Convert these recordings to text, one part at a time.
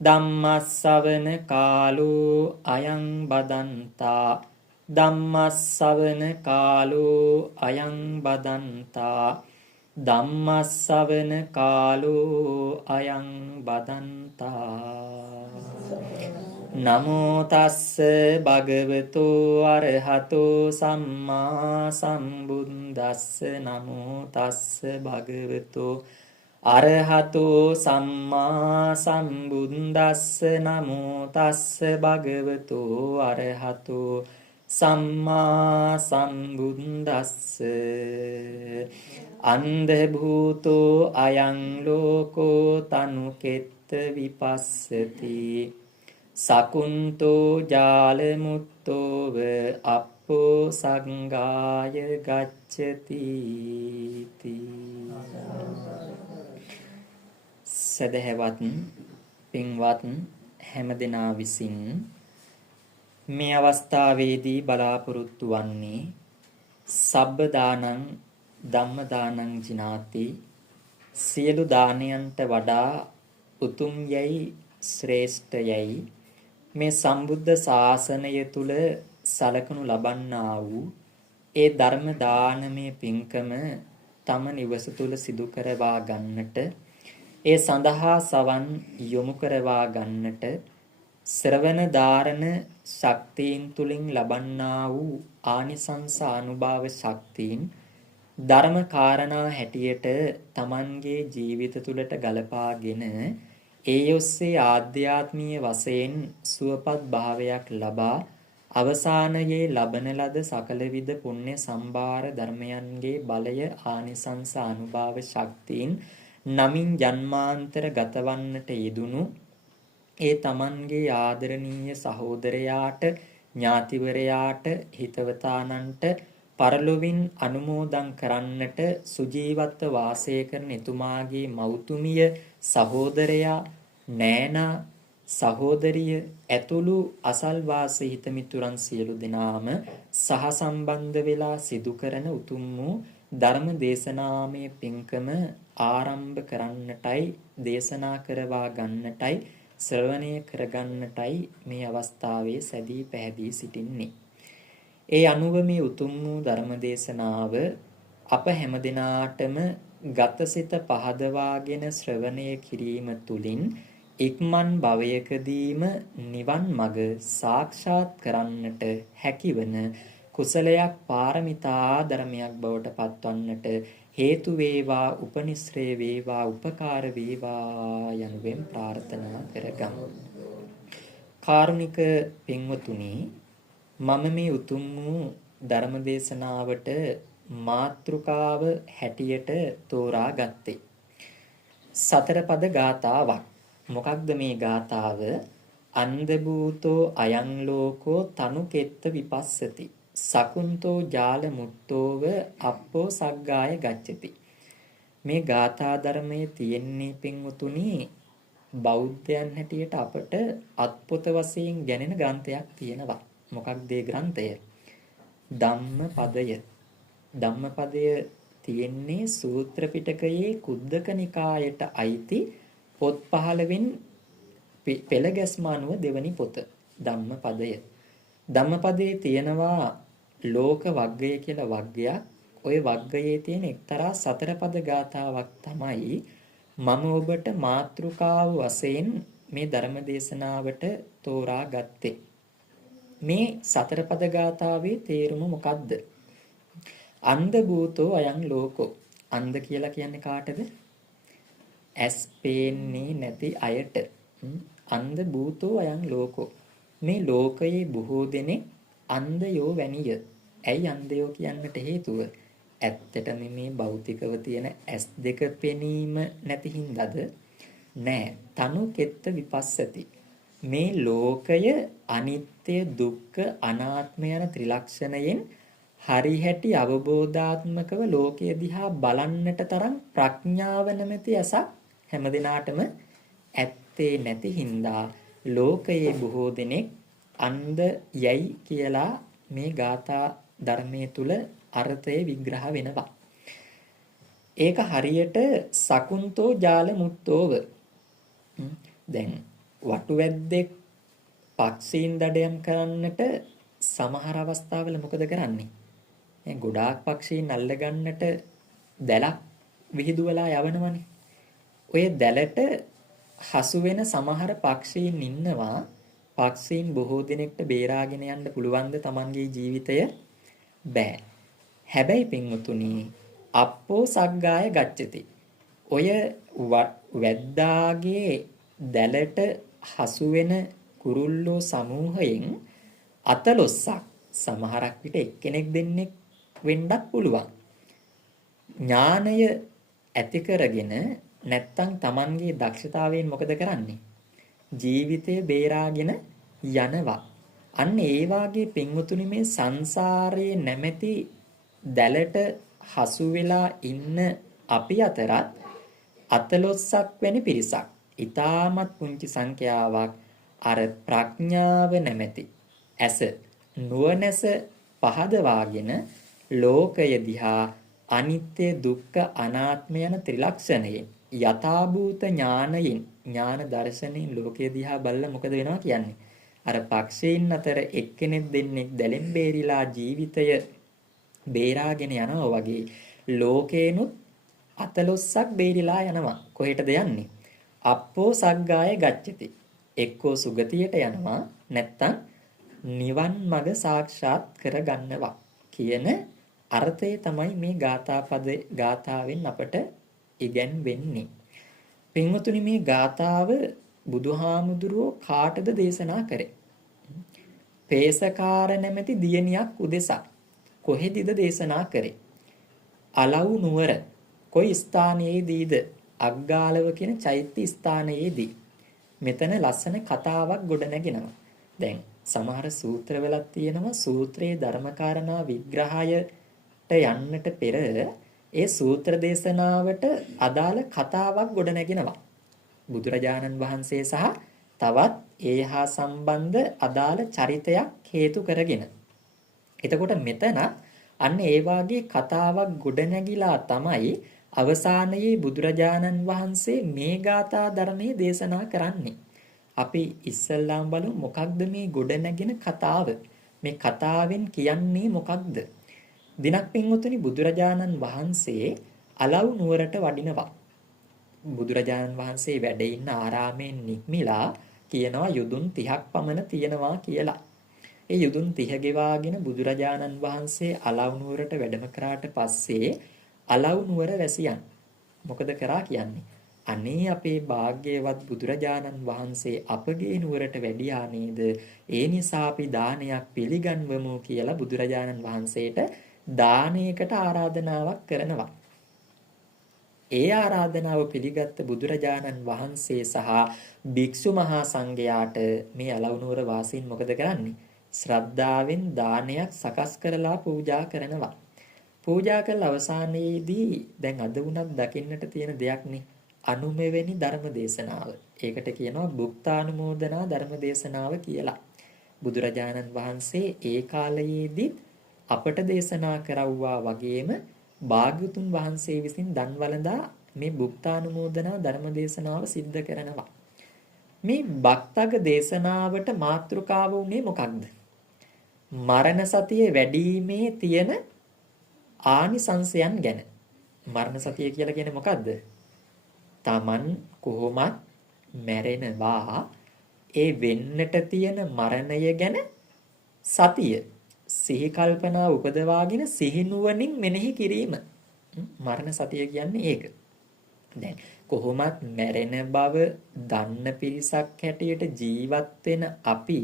ධම්මස්සවන කාලෝ අයං බදන්තා ධම්මස්සවන කාලෝ අයං බදන්තා ධම්මස්සවන කාලෝ අයං බදන්තා නමෝ තස්ස භගවතෝ අරහතෝ සම්මා සම්බුද්දස්ස නමෝ තස්ස භගවතෝ අරහතෝ සම්මා සම්බුද්දස්ස නමෝ තස්ස භගවතෝ අරහතෝ සම්මා සම්බුද්දස්ස අන්ධ භූතෝ අයං ලෝකෝ තනුකෙත්ත විපස්සති සකුන්තෝ ජාල මුත්තෝව අප්පෝ සංගාය ගච්ඡති සදහැවත් පින්වත් හැමදෙනා විසින් මේ අවස්ථාවේදී බලාපොරොත්තු වන්නේ සබ්බ දානං ධම්ම දානං ජිනාති සියලු දානයන්ට වඩා උතුම් යයි ශ්‍රේෂ්ඨ යයි මේ සම්බුද්ධ ශාසනය තුල සලකනු ලබන්නා වූ ඒ ධර්ම දානමය පින්කම තම නිවස තුල සිදු කරවා ගන්නට ඒ සඳහා සවන් යොමු කරවා ගන්නට ශ්‍රවණ ධාරණ ශක්තියින් තුලින් ලබන්නා වූ ආනිසංස අනුභව ශක්තියින් ධර්ම කාරණා හැටියට Tamanගේ ජීවිත තුලට ගලපාගෙන ඒ ඔස්සේ ආධ්‍යාත්මීය වශයෙන් සුවපත් භාවයක් ලබා අවසානයේ ලබන ලද සකල විද පුණ්‍ය සම්භාර ධර්මයන්ගේ බලය ආනිසංස අනුභව ශක්තියින් නමින් ජන්මාන්තර ගතවන්නට යෙදුණු ඒ Tamanගේ ආදරණීය සහෝදරයාට ඥාතිවරයාට හිතවතානන්ට පරලොවින් අනුමෝදන් කරන්නට සුජීවත්ව වාසය කරන එතුමාගේ මෞතුමිය සහෝදරයා නෑනා සහෝදරිය ඇතුළු අසල්වාසී හිතමිතුරන් සියලු දෙනාම සහ සම්බන්ධ වෙලා සිදු කරන උතුම් වූ ධර්ම දේශනාමය පින්කම ආරම්භ කරන්නටයි දේශනා කරවා ගන්නටයි ශ්‍රවණය කරගන්නටයි මේ අවස්ථාවේ සැදී පැහැදී සිටින්නේ. ඒ අනුව මේ උතුම් වූ ධර්ම දේශනාව අප හැමදිනාටම ගතසිත පහදවාගෙන ශ්‍රවණය කිරීම තුළින් ඉක්මන් භවයකදීම නිවන් මඟ සාක්ෂාත් කරන්නට හැකිවන කුසලයක් පාරමිතා ධර්මයක් බවට පත්වන්නට හේතු වේවා උපනිශ්‍රේ වේවා උපකාර වේවා යනුවෙන් ප්‍රාර්ථනා කරගමු. කාරුණික පින්වතුනි, මම මේ උතුම් වූ ධර්ම දේශනාවට මාතෘකාව හැටියට තෝරා ගත්තේ සතර පද ගාථාවක්. මොකක්ද මේ ගාථාව? අන්ධ භූතෝ අයං ලෝකෝ තනුකෙත්ත විපස්සති සකුන්තෝ ජාල මුත්තෝව අප්පෝ සග්ගාය ගච්ඡති. මේ ගාථා ධර්මයේ තියෙන්නේ පින්වතුනි බෞද්ධයන් හැටියට අපට අත්පොත වශයෙන් ගැනෙන ග්‍රන්ථයක් තියෙනවා. මොකක්ද ඒ ග්‍රන්ථය? ධම්මපදය. ධම්මපදය තියෙන්නේ සූත්‍ර පිටකයේ කුද්දක නිකායට අයිති පොත් 15න් පෙළ ගැස්ම අනුව දෙවනි පොත ධම්මපදය. ධම්මපදයේ තියෙනවා ලෝක වග්ගය කියලා වග්ගයක්. ওই වග්ගයේ තියෙන එක්තරා සතර පද ගාථාවක් තමයි මම ඔබට මාතෘකාව වශයෙන් මේ ධර්ම දේශනාවට තෝරා ගත්තේ. මේ සතර පද ගාථාවේ තේරුම මොකද්ද? අන්ධ භූතෝ අයං ලෝකෝ. අන්ධ කියලා කියන්නේ කාටද? ඇස් පේන්නේ නැති අයට. අන්ධ භූතෝ අයං ලෝකෝ. මේ ලෝකයේ බොහෝ දෙනෙක් අන්ධයෝ වැනිය. ඇයි අන්ධයෝ කියන්නට හේතුව? ඇත්තටම මේ භෞතිකව තියෙන ඇස් දෙක පෙනීම නැති හින්දාද? නෑ. තනු කෙත්ත විපස්සති. මේ ලෝකය අනිත්‍ය දුක්ඛ අනාත්ම යන ත්‍රිලක්ෂණයෙන් හරිහැටි අවබෝධාත්මකව ලෝකය දිහා බලන්නට තරම් ප්‍රඥාව නැමැති ඇසක් හැමදිනාටම ඇත්තේ නැති හින්දා ලෝකයේ බොහෝ දෙනෙක් අන්ධ යයි කියලා මේ ගාථා ධර්මයේ තුල අර්ථය විග්‍රහ වෙනවා. ඒක හරියට සකුන්තෝ ජාල මුත්තෝව. දැන් වටුවැද්දෙක් පක්ෂීන් දඩයම් කරන්නට සමහර අවස්ථාවල මොකද කරන්නේ? ගොඩාක් පක්ෂීන් අල්ල ගන්නට දැලක් විහිදුවලා යවනවනේ. ඔය දැලට හසු වෙන සමහර පක්ෂීන් ඉන්නවා. පක්ෂීන් බොහෝ දිනෙකට බේරාගෙන යන්න පුළුවන්ද Tamanගේ ජීවිතය? බෑ. හැබැයි පින්වතුනි අප්පෝ සග්ගාය ගච්ඡති. ඔය වැද්දාගේ දැලට හසු වෙන කුරුල්ලෝ සමූහයෙන් 14ක් සමහරක් විට එක්කෙනෙක් දෙන්නෙක් වෙන්නත් පුළුවන්. ඥානය ඇති කරගෙන නැත්තම් Tamanගේ දක්ෂතාවයෙන් මොකද කරන්නේ? ජීවිතය බේරාගෙන යනවා. අන්න ඒ වාගේ පින්වතුනි මේ සංසාරයේ නැමැති දැලට හසු වෙලා ඉන්න අපි අතරත් 14ක් වැනි පිරිසක් ඊටමත් පුංචි සංඛ්‍යාවක් අර ප්‍රඥාව නැමැති ඇස නුවණැස පහදවාගෙන ලෝකය දිහා අනිත්‍ය දුක්ඛ අනාත්ම යන ත්‍රිලක්ෂණයෙන් යථාභූත ඥානයෙන් ඥාන දර්ශනයෙන් ලෝකය දිහා බලලා මොකද වෙනවා කියන්නේ? අර පක්ෂීන් අතර එක්කෙනෙක් දෙන්නෙක් දැලෙන් බේරිලා ජීවිතය බේරාගෙන යනවා වගේ ලෝකේනුත් 14ක් බේරිලා යනවා. කොහෙටද යන්නේ? අප්පෝ සග්ගාය ගච්ඡති. එක්කෝ සුගතියට යනවා නැත්තම් නිවන් මඟ සාක්ෂාත් කරගන්නවා කියන අර්ථය තමයි මේ ගාථාවෙන් අපට ඉගැන්වෙන්නේ. පින්වතුනි මේ ගාථාව බුදුහාමුදුරුවෝ කාටද දේශනා කරේ? පේසකාර නැමැති දියණියක් උදෙසා. කොහෙදද දේශනා කරේ? අලව් නුවර. කොයි ස්ථානයේදීද? අග්ගාලව කියන චෛත්‍ය ස්ථානයේදී. මෙතන ලස්සන කතාවක් ගොඩනගෙනවා. දැන් සමහර සූත්‍රවලක් තියෙනවා සූත්‍රයේ ධර්මකාරණා විග්‍රහයට යන්නට පෙර ඒ සූත්‍ර දේශනාවට අදාළ කතාවක් ගොඩනගෙනවා. බුදුරජාණන් වහන්සේ සහ තවත් ඒ හා සම්බන්ධ අදාළ චරිතයක් හේතු කරගෙන. එතකොට මෙතන අන්න ඒ වාගේ කතාවක් ගොඩනැගිලා තමයි අවසානයේ බුදුරජාණන් වහන්සේ මේ ගාථා ධර්මයේ දේශනා කරන්නේ. අපි ඉස්සල්ලාම බලමු මොකක්ද මේ ගොඩනැගෙන කතාව? මේ කතාවෙන් කියන්නේ මොකක්ද? දිනක් පින්වතුනි බුදුරජාණන් වහන්සේ අලව් නුවරට වඩිනවා. බුදුරජාණන් වහන්සේ වැඩ ඉන්න ආරාමයෙන් නික්මිලා කියනවා යොදුන් 30ක් පමණ තියෙනවා කියලා. ඒ යොදුන් 30 ගෙවාගෙන බුදුරජාණන් වහන්සේ අලව් නුවරට වැඩම කරාට පස්සේ අලව් නුවර වැසියන් මොකද කරා කියන්නේ? අනේ අපේ භාග්‍යවත් බුදුරජාණන් වහන්සේ අපගේ නුවරට වැඩියා නේද? ඒ නිසා අපි දානයක් පිළිගන්වමු කියලා බුදුරජාණන් වහන්සේට දානයකට ආරාධනාවක් කරනවා. ඒ ආරාධනාව පිළිගත් බුදුරජාණන් වහන්සේ සහ භික්ෂු මහා සංඝයාට මේ අලව් නුවර වාසීන් මොකද කරන්නේ? ශ්‍රද්ධාවෙන් දානයක් සකස් කරලා පූජා කරනවා. පූජා කළ අවසානයේදී දැන් අද වුණත් දකින්නට තියෙන දෙයක්නේ අනුමෙවැනි ධර්ම දේශනාව. ඒකට කියනවා භුක්තානුමෝදනා ධර්ම දේශනාව කියලා. බුදුරජාණන් වහන්සේ ඒ කාලයේදී අපට දේශනා කරවුවා වගේම භාග්‍යතුන් වහන්සේ විසින් දන් වළඳා මේ භුක්තානුමෝදනා ධර්ම දේශනාව සිද්ධ කරනවා. මේ භක්තග දේශනාවට මාතෘකාව උනේ මොකක්ද? මරණ සතිය වැඩිීමේ තියෙන ආනිසංසයන් ගැන. මරණ සතිය කියලා කියන්නේ මොකද්ද? Taman කොහොමත් මැරෙනවා ඒ වෙන්නට තියෙන මරණය ගැන සතිය සිහි කල්පනා උපදවාගෙන සිහිනුවණින් මෙනෙහි කිරීම. මරණ සතිය කියන්නේ ඒක. දැන් කොහොමත් මැරෙන බව දන්න පිරිසක් හැටියට ජීවත් වෙන අපි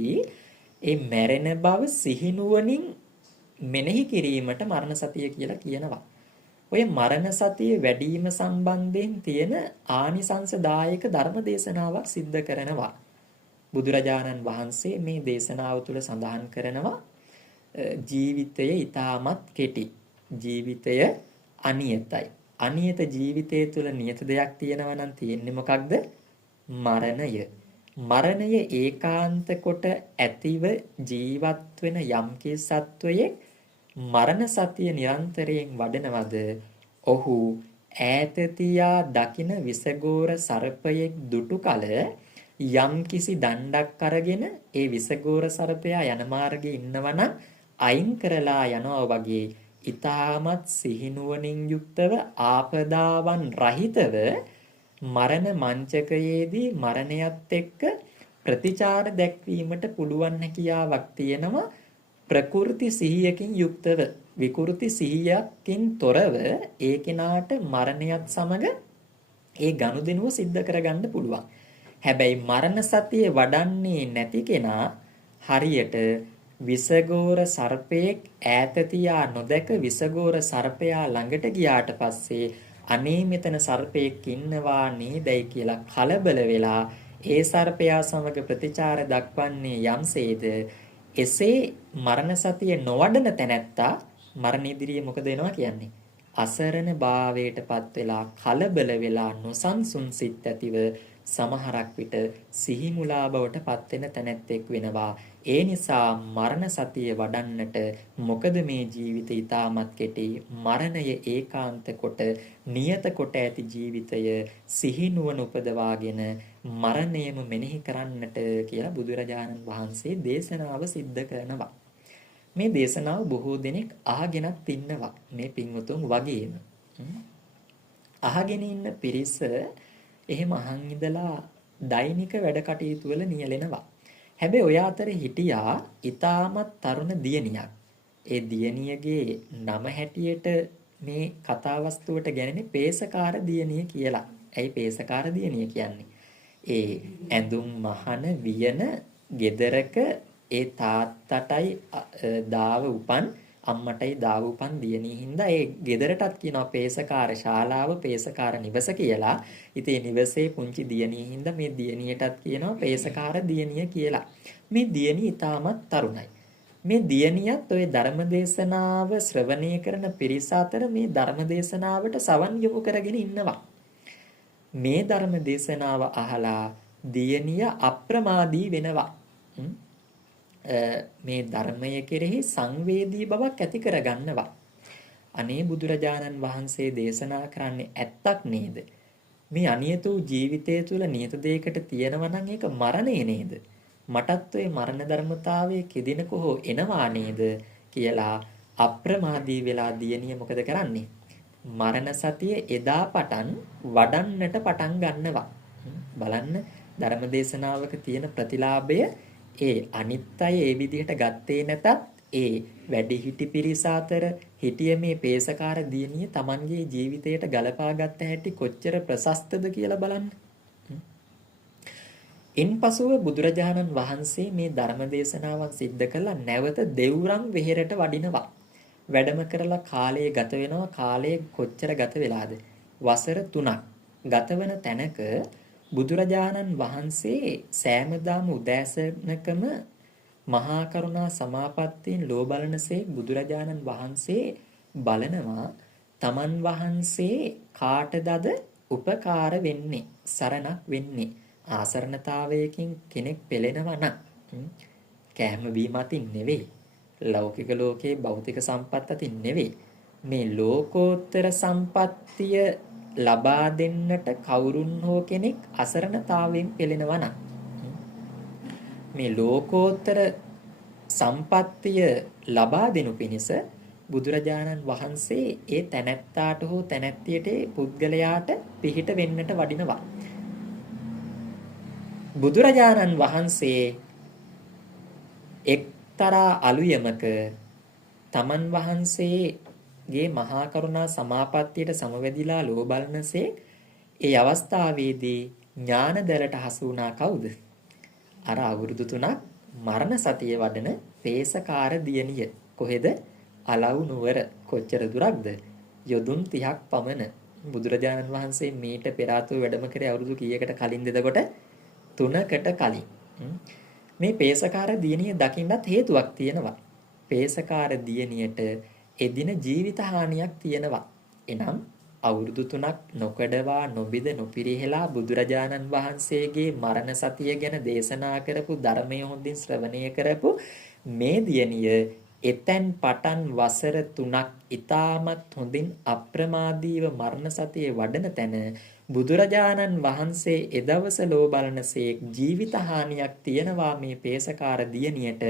ඒ මැරෙන බව සිහිනුවණින් මෙනෙහි කිරීමට මරණ සතිය කියලා කියනවා. ඔය මරණ සතිය වැඩිම සම්බන්ධයෙන් තියෙන ආනිසංසදායක ධර්ම දේශනාවක් සිද්ධ කරනවා. බුදුරජාණන් වහන්සේ මේ දේශනාව තුළ සඳහන් කරනවා ජීවිතය ඊටමත් කෙටි. ජීවිතය අනියතයි. අනියත ජීවිතය තුළ නියත දෙයක් තියෙනවා නම් තියෙන්නේ මොකක්ද? මරණය. මරණය ඒකාන්ත කොට ඇතිව ජීවත් වෙන යම්කී සත්වයේ මරණ සතිය නිරන්තරයෙන් වඩනවද ඔහු ඈත තියා දකින විසගෝර සර්පයෙක් දුටු කල යම් කිසි දණ්ඩක් අරගෙන ඒ විසගෝර සර්පයා යන මාර්ගයේ ඉන්නවනම් අයින් කරලා යනවා වගේ ඊටමත් සිහිනුවණින් යුක්තව ආපදාවන් රහිතව මරණ මංචකයේදී මරණයත් එක්ක ප්‍රතිචාර දැක්වීමට පුළුවන් හැකියාවක් තියෙනවා ප්‍රකෘති සිහියකින් යුක්තව විකෘති සිහියකින් තොරව ඒ කෙනාට මරණයත් සමග ඒ ගනුදෙනුව සිද්ධ කරගන්න පුළුවන්. හැබැයි මරණ සතිය වඩන්නේ නැති කෙනා හරියට විසගෝර සර්පයෙක් ඈත තියා නොදැක විසගෝර සර්පයා ළඟට ගියාට පස්සේ අනේ මෙතන සර්පයෙක් ඉන්නවා නේදයි කියලා කලබල වෙලා ඒ සර්පයා සමග ප්‍රතිචාර දක්වන්නේ යම්සේද එසේ මරණ සතිය නොවඩන තැනැත්තා මරණ ඉදිරියේ මොකද වෙනවා කියන්නේ? අසරණ භාවයටපත් වෙලා කලබල වෙලා නොසන්සුන් සිත් ඇතිව සමහරක් විට සිහි මුලා බවට පත් වෙන තැනැත්තෙක් වෙනවා. ඒ නිසා මරණ සතිය වඩන්නට මොකද මේ ජීවිතය ඊටමත් කෙටි මරණය ඒකාන්ත කොට නියත කොට ඇති ජීවිතය සිහි නුවණ උපදවාගෙන මරණයම මෙනෙහි කරන්නට කියලා බුදුරජාණන් වහන්සේ දේශනාව සිද්ධ කරනවා. මේ දේශනාව බොහෝ දෙනෙක් අහගෙනත් ඉන්නවා මේ පින්වතුන් වගේම. අහගෙන ඉන්න පිරිස එහෙම අහන් ඉඳලා දෛනික වැඩ කටයුතු වල නියැලෙනවා. හැබැයි ඔය අතර හිටියා ඊටමත් තරුණ දියණියක්. ඒ දියණියගේ නම හැටියට මේ කතාවස්තුවට ගැනෙන්නේ පේසකාර දියණිය කියලා. ඇයි පේසකාර දියණිය කියන්නේ? ඒ ඇඳුම් මහන වියන ගෙදරක ඒ තාත්තටයි දාව උපන් අම්මටයි දාව උපන් දියණිය හින්දා ඒ ගෙදරටත් කියනවා පේසකාර ශාලාව පේසකාර නිවස කියලා. ඉතින් නිවසේ පුංචි දියණිය හින්දා මේ දියණියටත් කියනවා පේසකාර දියණිය කියලා. මේ දියණිය ඊටමත් තරුණයි. මේ දියණියත් ওই ධර්මදේශනාව ශ්‍රවණය කරන පිරිස අතර මේ ධර්මදේශනාවට සවන් යොමු කරගෙන ඉන්නවා. මේ ධර්මදේශනාව අහලා දියණිය අප්‍රමාදී වෙනවා. මේ ධර්මය කෙරෙහි සංවේදී බවක් ඇති කරගන්නවා. අනේ බුදුරජාණන් වහන්සේ දේශනා කරන්නේ ඇත්තක් නේද? මේ අනියත වූ ජීවිතය තුළ නියත දෙයකට තියෙනවා නම් ඒක මරණය නේද? මටත් ওই මරණ ධර්මතාවයේ කෙදිනක හෝ එනවා නේද කියලා අප්‍රමාදී වෙලා දියණිය මොකද කරන්නේ? මරණ සතිය එදා පටන් වඩන්නට පටන් ගන්නවා. බලන්න ධර්මදේශනාවක තියෙන ප්‍රතිලාභය ඒ අනිත් අය ඒ විදිහට ගත්තේ නැතත් ඒ වැඩිහිටි පිරිස අතර හිටිය මේ පේසකාර දියණිය Tamanගේ ජීවිතයට ගලපා ගත්ත හැටි කොච්චර ප්‍රශස්තද කියලා බලන්න. ඉන්පසුව බුදුරජාණන් වහන්සේ මේ ධර්ම දේශනාවන් සිද්ධ කළා නැවත දෙව්රම් වෙහෙරට වඩිනවා. වැඩම කරලා කාලය ගත වෙනවා. කාලය කොච්චර ගත වෙලාද? වසර 3ක් ගතවන තැනක බුදුරජාණන් වහන්සේ සෑමදාම උදෑසනකම මහා කරුණා සමාපත්තියෙන් ලෝ බලනසේ බුදුරජාණන් වහන්සේ බලනවා තමන් වහන්සේ කාටදද උපකාර වෙන්නේ සරණක් වෙන්නේ ආසරණතාවයකින් කෙනෙක් පෙළෙනවා නම් කෑම බීම අතින් නෙවෙයි ලෞකික ලෝකයේ භෞතික සම්පත් අතින් නෙවෙයි මේ ලෝකෝත්තර සම්පත්තිය ලබා දෙන්නට කවුරුන් හෝ කෙනෙක් අසරණතාවයෙන් පෙළෙනවා නම් මේ ලෝකෝත්තර සම්පත්තිය ලබා දෙනු පිණිස බුදුරජාණන් වහන්සේ ඒ තැනැත්තාට හෝ තැනැත්තියට පුද්ගලයාට පිහිට වෙන්නට වඩිනවා. බුදුරජාණන් වහන්සේ එක්තරා අලුයමක තමන් වහන්සේගේ මහා කරුණා සමාපත්තියට සමවැදිලා ලෝ බලනසේ ඒ අවස්ථාවේදී ඥාන දැලට හසු වුණා කවුද? අර අවුරුදු 3ක් මරණ සතිය වඩන පේසකාර දියණිය. කොහෙද? අලව් නුවර. කොච්චර දුරක්ද? යොදුන් 30ක් පමණ. බුදුරජාණන් වහන්සේ මීට පෙර ආතුව වැඩම කරේ අවුරුදු කීයකට කලින්ද? එතකොට 3කට කලින්. මේ පේසකාර දියණිය දකින්නත් හේතුවක් තියෙනවා. පේසකාර දියණියට එදින ජීවිත හානියක් තියෙනවා. එනම් අවුරුදු 3ක් නොකඩවා නොබිද නොපිරිහෙලා බුදුරජාණන් වහන්සේගේ මරණ සතිය ගැන දේශනා කරපු ධර්මය හොඳින් ශ්‍රවණය කරපු මේ දියණිය එතෙන් පටන් වසර 3ක් ඊටමත් හොඳින් අප්‍රමාදීව මරණ සතියේ වඩන තැන බුදුරජාණන් වහන්සේ එදවස ලෝ බලනසේක් ජීවිත හානියක් තියනවා මේ පේසකාර දියණියට.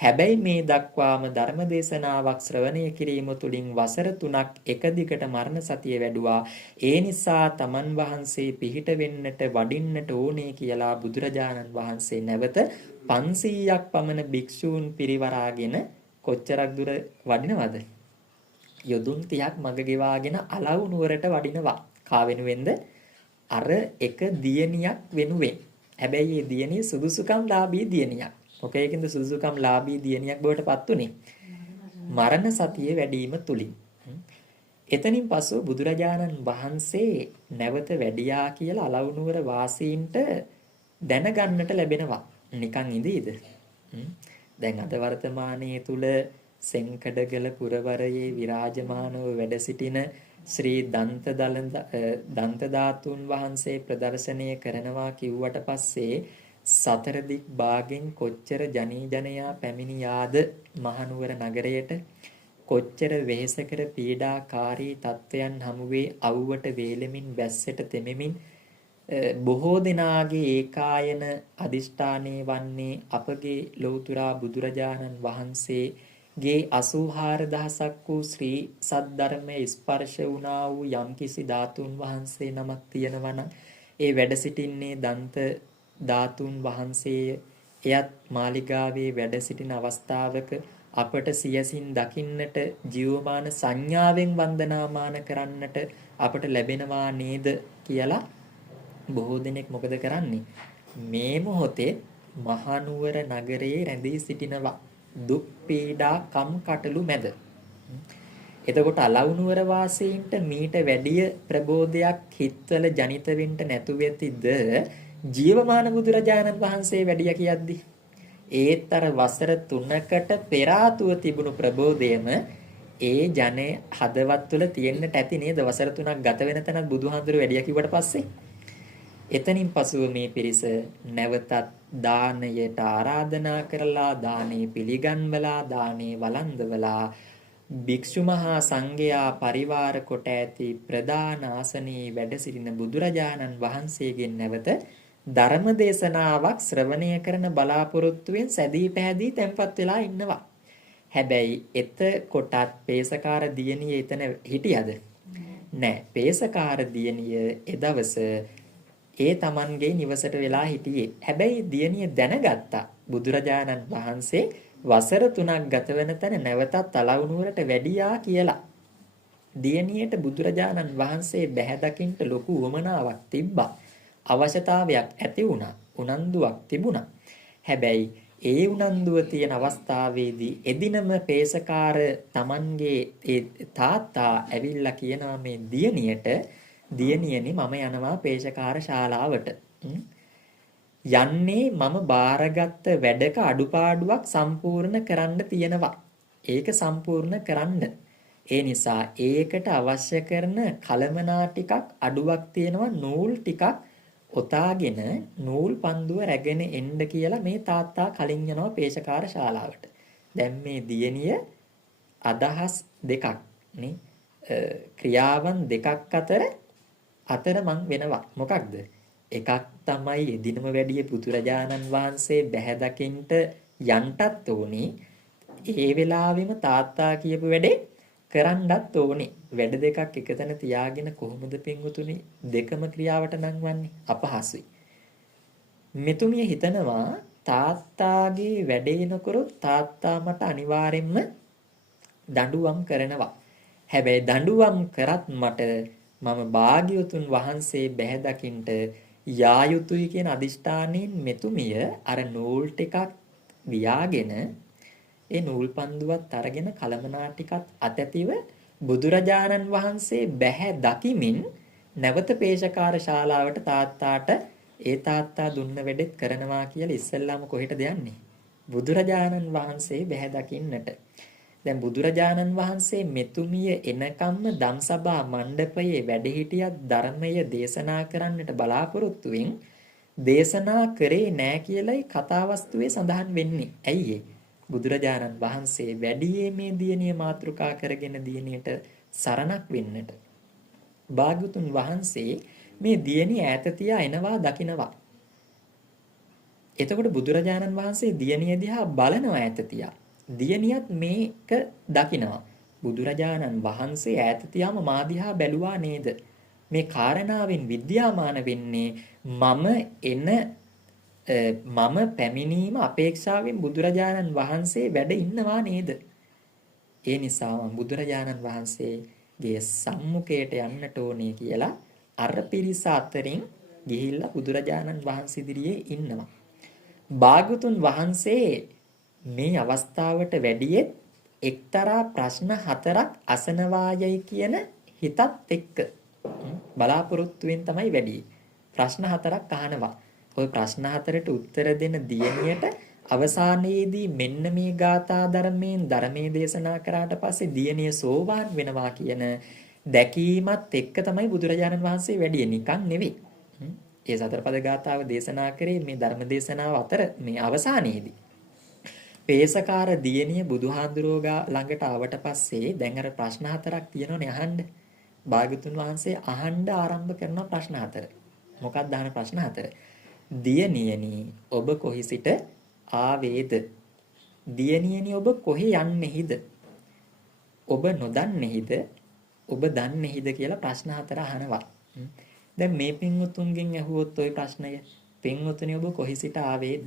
හැබැයි මේ දක්වාම ධර්මදේශනාවක් ශ්‍රවණය කිරීම තුළින් වසර 3ක් එක දිගට මරණ සතිය වැඩුවා. ඒ නිසා තමන් වහන්සේ පිහිට වෙන්නට වඩින්නට ඕනේ කියලා බුදුරජාණන් වහන්සේ නැවත 500ක් පමණ භික්ෂූන් පිරිවරාගෙන කොච්චරක් දුර වඩිනවද? යොදුන් 30ක් මග ගෙවාගෙන අලව් නුවරට වඩිනවා. කා වෙනුවෙන්ද? අර එක දියණියක් වෙනුවෙන්. හැබැයි මේ දියණිය සුදුසුකම් ලාභී දියණියක්. මොකේකින්ද සුදුසුකම් ලාභී දියණියක් බවට පත් උනේ? මරණ සතිය වැඩිම තුලින්. එතනින් පසු බුදුරජාණන් වහන්සේ නැවත වැඩියා කියලා අලව් නුවර වාසීන්ට දැනගන්නට ලැබෙනවා. නිකන් ඉඳීද? දැන් අද වර්තමානයේ තුල සෙන්කඩගල පුරවරයේ විරාජමානව වැඩ සිටින ශ්‍රී දන්ත ධාතුන් වහන්සේ ප්‍රදර්ශනය කරනවා කිව්වට පස්සේ සතර දික් භාගෙන් කොච්චර ජනී ජනයා පැමිණියාද මහනුවර නගරයට, කොච්චර වෙහෙසකර පීඩාකාරී තත්වයන් හමුවේ අවුවට වේලෙමින් වැස්සට තෙමෙමින් බොහෝ දෙනාගේ ඒකායන අදිෂ්ඨානයේ වන්නේ අපගේ ලෞතුරා බුදුරජාණන් වහන්සේගේ 84000ක් වූ ශ්‍රී සද්ධර්මයේ ස්පර්ශ වුණා වූ යම්කිසි ධාතුන් වහන්සේ නමක් තියෙනවා නම් ඒ වැඩ සිටින්නේ දන්ත ධාතුන් වහන්සේ. එයත් මාලිගාවේ වැඩ සිටින අවස්ථාවක අපට සියසින් දකින්නට ජීවමාන සංඥාවෙන් වන්දනාමාන කරන්නට අපට ලැබෙනවා නේද කියලා බොහෝ දෙනෙක් මොකද කරන්නේ? මේ මොහොතේ මහනුවර නගරයේ රැඳී සිටිනවා දුක් පීඩා කම් කටළු මැද. එතකොට අලව්නුවර වාසීන්ට මීට වැඩිය ප්‍රබෝධයක් හිත්වල ජනිත වෙන්න නැතු වෙතිද ජීවමාන බුදුරජාණන් වහන්සේ වැඩිය කියද්දි? ඒත් අර වසර 3කට පෙර ආතුව තිබුණු ප්‍රබෝධයම ඒ ජනේ හදවත් තුළ තියෙන්නට ඇති නේද? වසර 3ක් ගත වෙන තැනත් බුදුහාඳුර වැඩිය කිව්වට පස්සේ එතනින් පසුව මේ පිරිස නැවතත් දානයට ආරාධනා කරලා දානේ පිළිගන්වලා දානේ වළඳවලා භික්ෂු මහා සංඝයා පරිවාර කොට ඇති ප්‍රධාන ආසනයේ වැඩ සිටින බුදුරජාණන් වහන්සේගෙන් නැවත ධර්ම දේශනාවක් ශ්‍රවණය කරන බලාපොරොත්තුවෙන් සැදී පැහැදී තැන්පත් වෙලා ඉන්නවා. හැබැයි එතකොටත් පේසකාර දියණිය එතන හිටියද? නෑ. පේසකාර දියණිය එදවස ඒ තමන්ගේ නිවසට වෙලා හිටියේ. හැබැයි දියණිය දැනගත්තා බුදුරජාණන් වහන්සේ වසර 3ක් ගත වෙන තැන නැවතත් අලව්නුවරට වැඩියා කියලා. දියණියට බුදුරජාණන් වහන්සේ බැහැ දකින්න ලොකු උවමනාවක් තිබ්බා. අවශ්‍යතාවයක් ඇති වුණා. උනන්දුවක් තිබුණා. හැබැයි ඒ උනන්දුව තියෙන අවස්ථාවේදී එදිනම පේසකාර තමන්ගේ ඒ තාත්තා ඇවිල්ලා කියනවා මේ දියණියට, දියණියනි මම යනවා පේශකාර ශාලාවට. යන්නේ මම බාරගත්ත වැඩක අඩුපාඩුවක් සම්පූර්ණ කරන්න තියෙනවා. ඒක සම්පූර්ණ කරන්න. ඒ නිසා ඒකට අවශ්‍ය කරන කලමනා ටිකක් අඩුවක් තියෙනවා. නූල් ටිකක් ඔතාගෙන නූල් පන්දුව රැගෙන එන්න කියලා මේ තාත්තා කලින් යනවා පේශකාර ශාලාවට. දැන් මේ දියණිය අදහස් දෙකක් නේ ක්‍රියාවන් දෙකක් අතර මං වෙනවා. මොකක්ද? එකක් තමයි එදිනම වැඩිය බුදුරජාණන් වහන්සේ බැහැ දකින්ට යන්නත් ඕනේ. ඒ වෙලාවෙම තාත්තා කියපු වැඩේ කරන්නත් ඕනේ. වැඩ දෙකක් එකතැන තියාගෙන කොහොමද පින්වතුනි දෙකම ක්‍රියාවට නංවන්නේ? අපහසුයි. මෙතුමිය හිතනවා තාත්තාගේ වැඩේ නොකරොත් තාත්තා මට අනිවාර්යෙන්ම දඬුවම් කරනවා. හැබැයි දඬුවම් කරත් මට මම භාග්‍යවතුන් වහන්සේ බැහැ දකින්ට යා යුතුයි කියන අදිෂ්ඨානයෙන් මෙතුමිය අර නූල් ටිකක් වියාගෙන ඒ නූල් පන්දුවත් අරගෙන කලමනා ටිකත් අතැතිව බුදුරජාණන් වහන්සේ බැහැ දකිමින් නැවත පේශකාර ශාලාවට තාත්තාට ඒ තාත්තා දුන්න වැඩෙත් කරනවා කියලා ඉස්සෙල්ලාම කොහෙටද යන්නේ? බුදුරජාණන් වහන්සේ බැහැ දකින්නට. දැන් බුදුරජාණන් වහන්සේ මෙතුමිය එනකම්ම ධම්සභා මණ්ඩපයේ වැඩ හිටියත් ධර්මය දේශනා කරන්නට බලාපොරොත්තුෙන් දේශනා කරේ නෑ කියලයි කතාවස්තුවේ සඳහන් වෙන්නේ. ඇයි ඒ? බුදුරජාණන් වහන්සේ වැඩියේ මේ දියණිය මාතෘකා කරගෙන දියණියට සරණක් වෙන්නට. භාග්‍යවතුන් වහන්සේ මේ දියණිය ඈත තියා එනවා දකිනවා. එතකොට බුදුරජාණන් වහන්සේ දියණිය දිහා බලනවා ඈත තියා. දියණියත් මේක දකිනවා. බුදුරජාණන් වහන්සේ ඈත තියාම මා දිහා බැලුවා නේද? මේ කාරණාවෙන් විද්‍යාමාන වෙන්නේ මම පැමිණීම අපේක්ෂාවෙන් බුදුරජාණන් වහන්සේ වැඩ ඉන්නවා නේද? ඒ නිසා බුදුරජාණන් වහන්සේගේ සම්මුඛයට යන්නට ඕනේ කියලා අර පිරිස අතරින් ගිහිල්ලා බුදුරජාණන් වහන්සේ ඉදිරියේ ඉන්නවා. භාග්‍යවතුන් වහන්සේ මේ අවස්ථාවට වැඩියෙත් එක්තරා ප්‍රශ්න 4ක් අසනවායයි කියන හිතත් එක්ක බලාපොරොත්තුවෙන් තමයි වැඩි. ප්‍රශ්න 4ක් අහනවා. ওই ප්‍රශ්න 4ට උත්තර දෙන දියණියට අවසානයේදී මෙන්න මේ ගාථා ධර්මයේ දේශනා කරාට පස්සේ දියණිය සෝවාන් වෙනවා කියන දැකීමත් එක්ක තමයි බුදුරජාණන් වහන්සේ වැඩි නිකන් නෙවෙයි. ඒ සතරපද ගාථාව දේශනා කරේ මේ ධර්ම දේශනාව අතර මේ අවසානයේදී. පේසකාර දියණිය බුදුහාඳුරෝගා ළඟට ආවට පස්සේ දැන් අර ප්‍රශ්න 4ක් තියෙනවනේ අහන්න. භාග්‍යතුන් වහන්සේ අහන්න ආරම්භ කරන ප්‍රශ්න 4. මොකක්ද අහන ප්‍රශ්න 4? දියණියනි ඔබ කොහි සිට ආවේද? දියණියනි ඔබ කොහේ යන්නේහිද? ඔබ නොදන්නේහිද? ඔබ දන්නේහිද කියලා ප්‍රශ්න 4 අහනවා. දැන් මේ පින්වුතුන්ගෙන් ඇහුවොත් ওই ප්‍රශ්නය පින්වුතුනි ඔබ කොහි සිට ආවේද?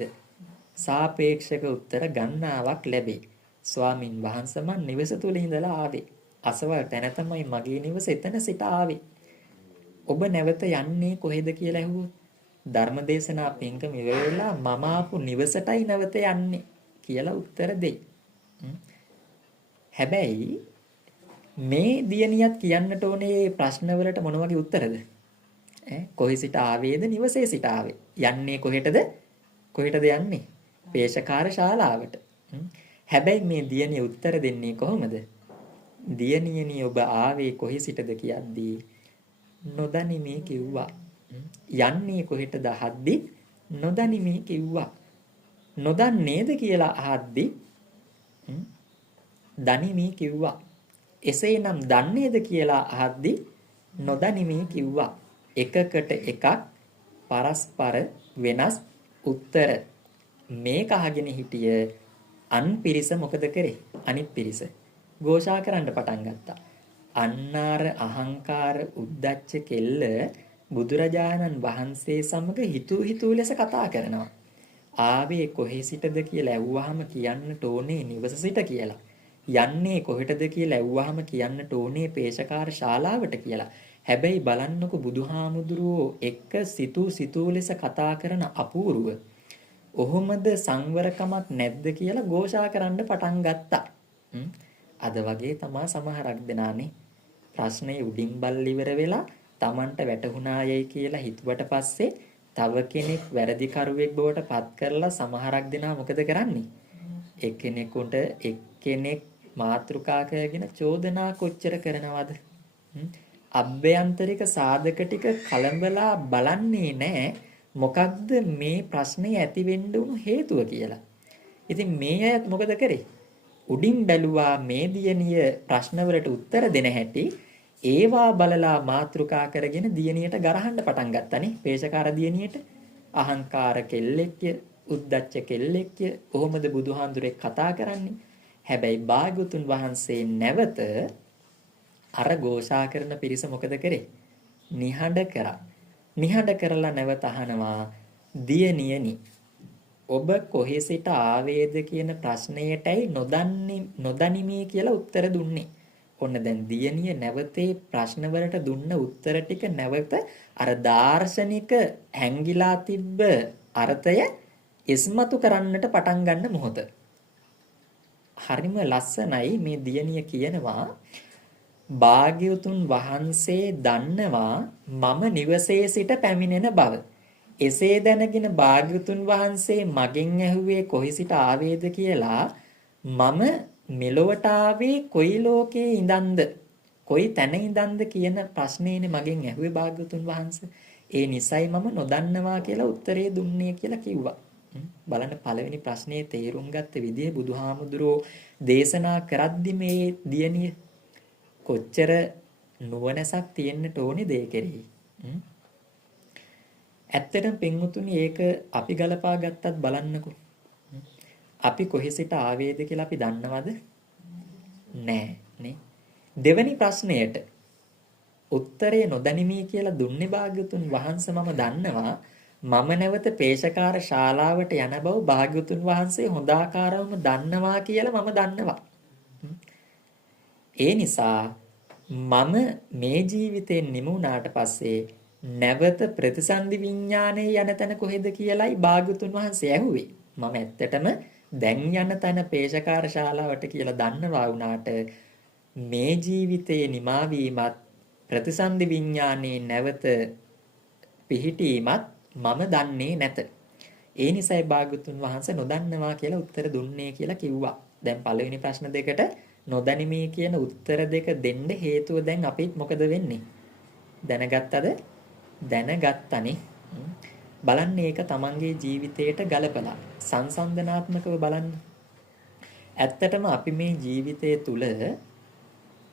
සාපේක්ෂක උත්තර ගණනාවක් ලැබේ. ස්වාමින් වහන්සේ මන් නිවස තුල ඉඳලා ආවේ. අසවල් තැන තමයි මගේ නිවස එතන සිට ආවේ. ඔබ නැවත යන්නේ කොහෙද කියලා ඇහුවොත් ධර්මදේශනා පින්කම ඉවරලා මම ආපු නිවසටයි නැවත යන්නේ කියලා උත්තර දෙයි. හැබැයි මේ දියණියත් කියන්නට ඕනේ ප්‍රශ්නවලට මොන වගේ උත්තරද? කොහි සිට ආවේද? නිවසේ සිට ආවේ. යන්නේ කොහෙටද? කොහෙටද යන්නේ? පේශකාර ශාලාවට. හැබැයි මේ දියණිය උත්තර දෙන්නේ කොහොමද? දියණියනි ඔබ ආවේ කොහි සිටද කියද්දී නොදනිමි කිව්වා. යන්නේ කොහෙටද අහද්දී නොදනිමි කිව්වා. නොදන්නේද කියලා අහද්දී දනිමි කිව්වා. එසේනම් දන්නේද කියලා අහද්දී නොදනිමි කිව්වා. එකකට එකක් පරස්පර වෙනස් උත්තර. මේක අහගෙන හිටිය අන් පිරිස මොකද කරේ? අනිත් පිරිස ഘോഷා කරන්න පටන් ගත්තා. අන්නාර අහංකාර උද්දච්ච කෙල්ල බුදුරජාණන් වහන්සේ සමග හිතූ ලෙස කතා කරනවා. ආවේ කොහේ සිටද කියලා ඇහුවාම කියන්නට ඕනේ නිවස සිට කියලා. යන්නේ කොහෙටද කියලා ඇහුවාම කියන්නට ඕනේ පේශකාර ශාලාවට කියලා. හැබැයි බලන්නකො බුදුහාමුදුරුවෝ එක්ක සිතූ ලෙස කතා කරන අපූර්ව. ඔහොමද සංවරකමක් නැද්ද කියලා ഘോഷා කරන්න පටන් ගත්තා. අද වගේ තමා සමහරක් දෙනානේ ප්‍රශ්නේ උඩින් බල්ල ඉවර වෙලා Tamanට වැටහුණායයි කියලා හිතුවට පස්සේ තව කෙනෙක් වැරදි කරුවෙක් බවට පත් කරලා සමහරක් දෙනා මොකද කරන්නේ? එක්කෙනෙක් මාතෘකා කරගෙන චෝදනා කොච්චර කරනවද? අභ්‍යන්තරික සාධක ටික කලඹලා බලන්නේ නැහැ මොකක්ද මේ ප්‍රශ්නේ ඇති වෙන්න උණු හේතුව කියලා. ඉතින් මේ අයත් මොකද කරේ? උඩින් බැලුවා මේ දියණිය ප්‍රශ්නවලට උත්තර දෙන හැටි ඒවා බලලා මාතෘකා කරගෙන දියණියට ගරහන්න පටන් ගත්තනේ. පේශකාර දියණියට අහංකාර කෙල්ලෙක්ය, උද්දච්ච කෙල්ලෙක්ය, කොහොමද බුදුහාඳුරේ කතා කරන්නේ? හැබැයි භාග්‍යවතුන් වහන්සේ නැවත අර ഘോഷා කරන පිරිස මොකද කරේ? නිහඬ කරා. නිහඬ කරලා නැවත අහනවා දියණියනි ඔබ කොහේ සිට ආවේද කියන ප්‍රශ්නයටයි නොදනිමි කියලා උත්තර දුන්නේ. ඔන්න දැන් දියණිය නැවතේ ප්‍රශ්නවලට දුන්න උත්තර ටික නැවත අර දාර්ශනික හැංගිලා තිබ්බ අර්ථය ඉස්මතු කරන්නට පටන් ගන්න මොහොත. හරිම ලස්සනයි මේ දියණිය කියනවා භාග්‍යවතුන් වහන්සේ දන්නවා මම නිවසේ සිට පැමිණෙන බව. එසේ දැනගෙන භාග්‍යවතුන් වහන්සේ මගෙන් ඇහුවේ කොහි සිට ආවේද කියලා මම මෙලොවට ආවේ කොයි ලෝකයේ ඉඳන්ද කොයි තැන ඉඳන්ද කියන ප්‍රශ්නේනේ මගෙන් ඇහුවේ භාග්‍යවතුන් වහන්සේ. ඒ නිසයි මම නොදන්නවා කියලා උත්තරේ දුන්නේ කියලා කිව්වා. බලන්න පළවෙනි ප්‍රශ්නේ තේරුම් ගත්ත විදිහ බුදුහාමුදුරෝ දේශනා කරද්දි මේ දියණිය කොච්චර නුවණසක් තියෙන්නට ඕනේ දේ කෙරෙහි. ඇත්තටම පින්වුතුනි ඒක අපි ගලපා ගත්තත් බලන්නකෝ. අපි කොහේ සිට ආවේද කියලා අපි දන්නවද? නෑ නේ. දෙවැනි ප්‍රශ්නයට උත්තරේ නොදැනිමි කියලා දුන්නේ භාග්‍යතුන් වහන්සේ මම දන්නවා. මම නැවත පේශකාර ශාලාවට යන බව භාග්‍යතුන් වහන්සේ හොඳාකාරවම දන්නවා කියලා මම දන්නවා. ඒ නිසා මම මේ ජීවිතයෙන් නිමුණාට පස්සේ නැවත ප්‍රතිසන්දි විඥානයේ යන තැන කොහෙද කියලායි භාග්‍යතුන් වහන්සේ ඇහුවේ. මම ඇත්තටම දැන් යන තැන පේශකාර ශාලාවට කියලා දන්නවා වුණාට මේ ජීවිතයේ නිමාවීමත් ප්‍රතිසන්දි විඥානයේ නැවත පිහිටීමත් මම දන්නේ නැත. ඒ නිසායි භාග්‍යතුන් වහන්සේ නොදන්නවා කියලා උත්තර දුන්නේ කියලා කිව්වා. දැන් පළවෙනි ප්‍රශ්න දෙකට නොදැනිමේ කියන උත්තර දෙක දෙන්න හේතුව දැන් අපිත් මොකද වෙන්නේ? දැනගත්තද? දැනගත්තනේ. බලන්න ඒක තමන්ගේ ජීවිතයට ගලපලා සංසන්දනාත්මකව බලන්න. ඇත්තටම අපි මේ ජීවිතය තුල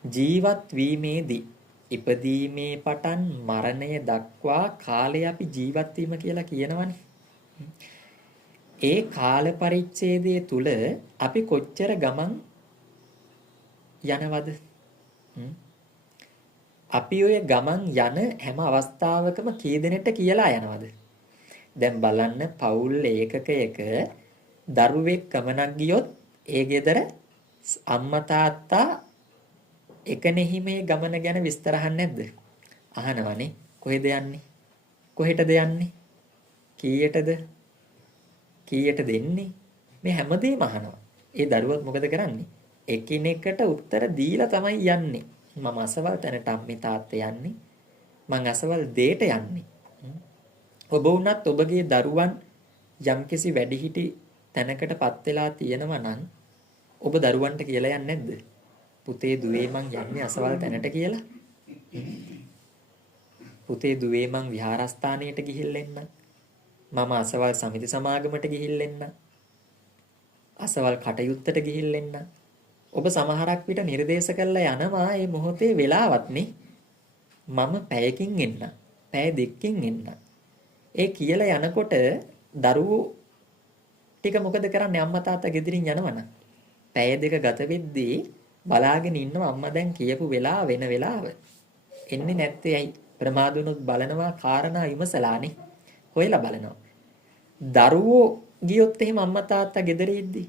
ජීවත් වීමේදී ඉපදීමේ පටන් මරණය දක්වා කාලය අපි ජීවත් වීම කියලා කියනවනේ. ඒ කාල පරිච්ඡේදය තුල අපි කොච්චර ගමන් යනවද? අපි ඔය ගමන් යන හැම අවස්ථාවකම කී දෙනෙක්ට කියලා යනවද? දැන් බලන්න පවුල් ඒකකයක දරුවෙක් ගමනක් ගියොත් ඒ ගෙදර අම්මා තාත්තා එකනෙහි මේ ගමන ගැන විස්තර අහන්නේ නැද්ද? අහනවනේ. කොහෙද යන්නේ? කොහෙටද යන්නේ? කීයටද? කීයට දෙන්නේ? මේ හැමදේම අහනවා. ඒ දරුවත් මොකද කරන්නේ? එකිනෙකට උත්තර දීලා තමයි යන්නේ. මම අසවල් තැනට අම්මේ තාත්තේ යන්නේ. මං අසවල් දෙයට යන්නේ. ඔබ වුණත් ඔබගේ දරුවන් යම්කිසි වැඩිහිටි තැනකටපත් වෙලා තියෙනවා නම් ඔබ දරුවන්ට කියලා යන්නේ නැද්ද? පුතේ දුවේ මං යන්නේ අසවල් තැනට කියලා. පුතේ දුවේ මං විහාරස්ථානයට ගිහිල්ලා එන්න. මම අසවල් සමිති සමාගමට ගිහිල්ලා එන්න. අසවල් කටයුත්තට ගිහිල්ලා එන්න. ඔබ සමහරක් විට නිර්දේශ කළා යනවා මේ මොහොතේ වෙලාවත්නේ. මම පැයකින් එන්න. පැය දෙකකින් එන්න. ඒ කියලා යනකොට දරුවෝ ටික මොකද කරන්නේ? අම්මා තාත්තා ගෙදරින් යනවනම් පැය දෙක ගත වෙද්දී බලාගෙන ඉන්නවා අම්මා දැන් කියපු වෙලාව වෙන වෙලාව. එන්නේ නැත්තේ ඇයි? ප්‍රමාදුනොත් බලනවා කාරණා විමසලානේ. හොයලා බලනවා. දරුවෝ ගියොත් එහෙම අම්මා තාත්තා ගෙදර ඉද්දි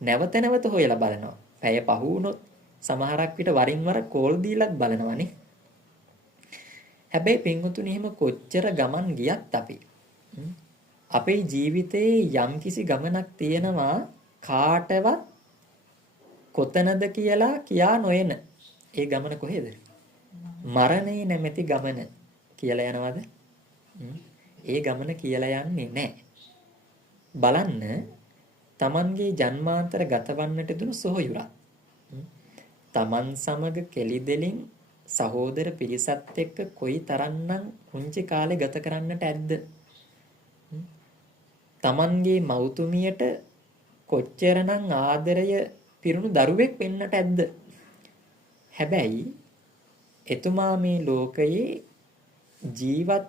නැවත නැවත හොයලා බලනවා. පැය පහ වුණොත් සමහරක් විට වරින් වර කෝල් දීලත් බලනවානේ. හැබැයි පින්වතුනි එහෙම කොච්චර ගමන් ගියත් අපි අපේ ජීවිතේ යම්කිසි ගමනක් තියෙනවා කාටවත් කොතනද කියලා කියා නොයන. ඒ ගමන කොහෙද? මරණේ නැමැති ගමන කියලා යනවද? ඒ ගමන කියලා යන්නේ නැහැ. බලන්න තමන්ගේ ජන්මාන්තර ගතවන්නට දුණු සොහොයුරක්. තමන් සමග කෙලිදෙලින් සහෝදර පිරිසත් එක්ක කොයි තරම්නම් පුංචි කාලේ ගත කරන්නට ඇද්ද? තමන්ගේ මව්තුමියට කොච්චරනම් ආදරය පිරුණු දරුවෙක් වෙන්නට ඇද්ද? හැබැයි එතුමා මේ ලෝකයේ ජීවත්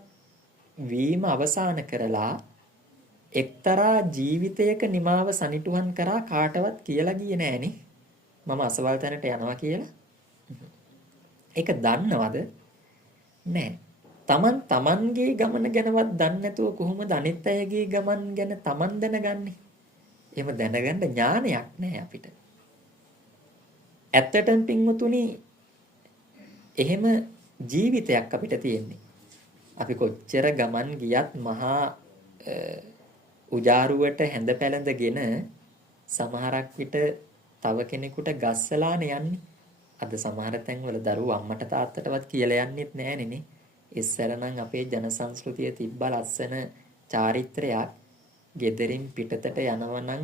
වීම අවසන් කරලා එක්තරා ජීවිතයක නිමාව සනිටුහන් කරා කාටවත් කියලා ගියේ නෑනේ. මම අසවල් තැනට යනවා කියලා. ඒක දන්නවද? නෑ. තමන්ගේ ගමන ගැනවත් දන්නේ නැතුව කොහොමද අනිත් අයගේ ගමන් ගැන තමන් දැනගන්නේ? එහෙම දැනගන්න ඥානයක් නෑ අපිට. ඇත්තටම පින්වතුනි එහෙම ජීවිතයක් අපිට තියෙන්නේ. අපි කොච්චර ගමන් ගියත් මහා උජාරුවට හැඳ පැලඳගෙන සමහරක් විට තව කෙනෙකුට ගස්සලානේ යන්නේ. අද සමහර තැන්වල දරුවෝ අම්මට තාත්තටවත් කියලා යන්නෙත් නෑනේ. ඉස්සර නම් අපේ ජන සංස්කෘතිය තිබ්බ ලස්සන චාරිත්‍රයක් ගෙදරින් පිටතට යනවා නම්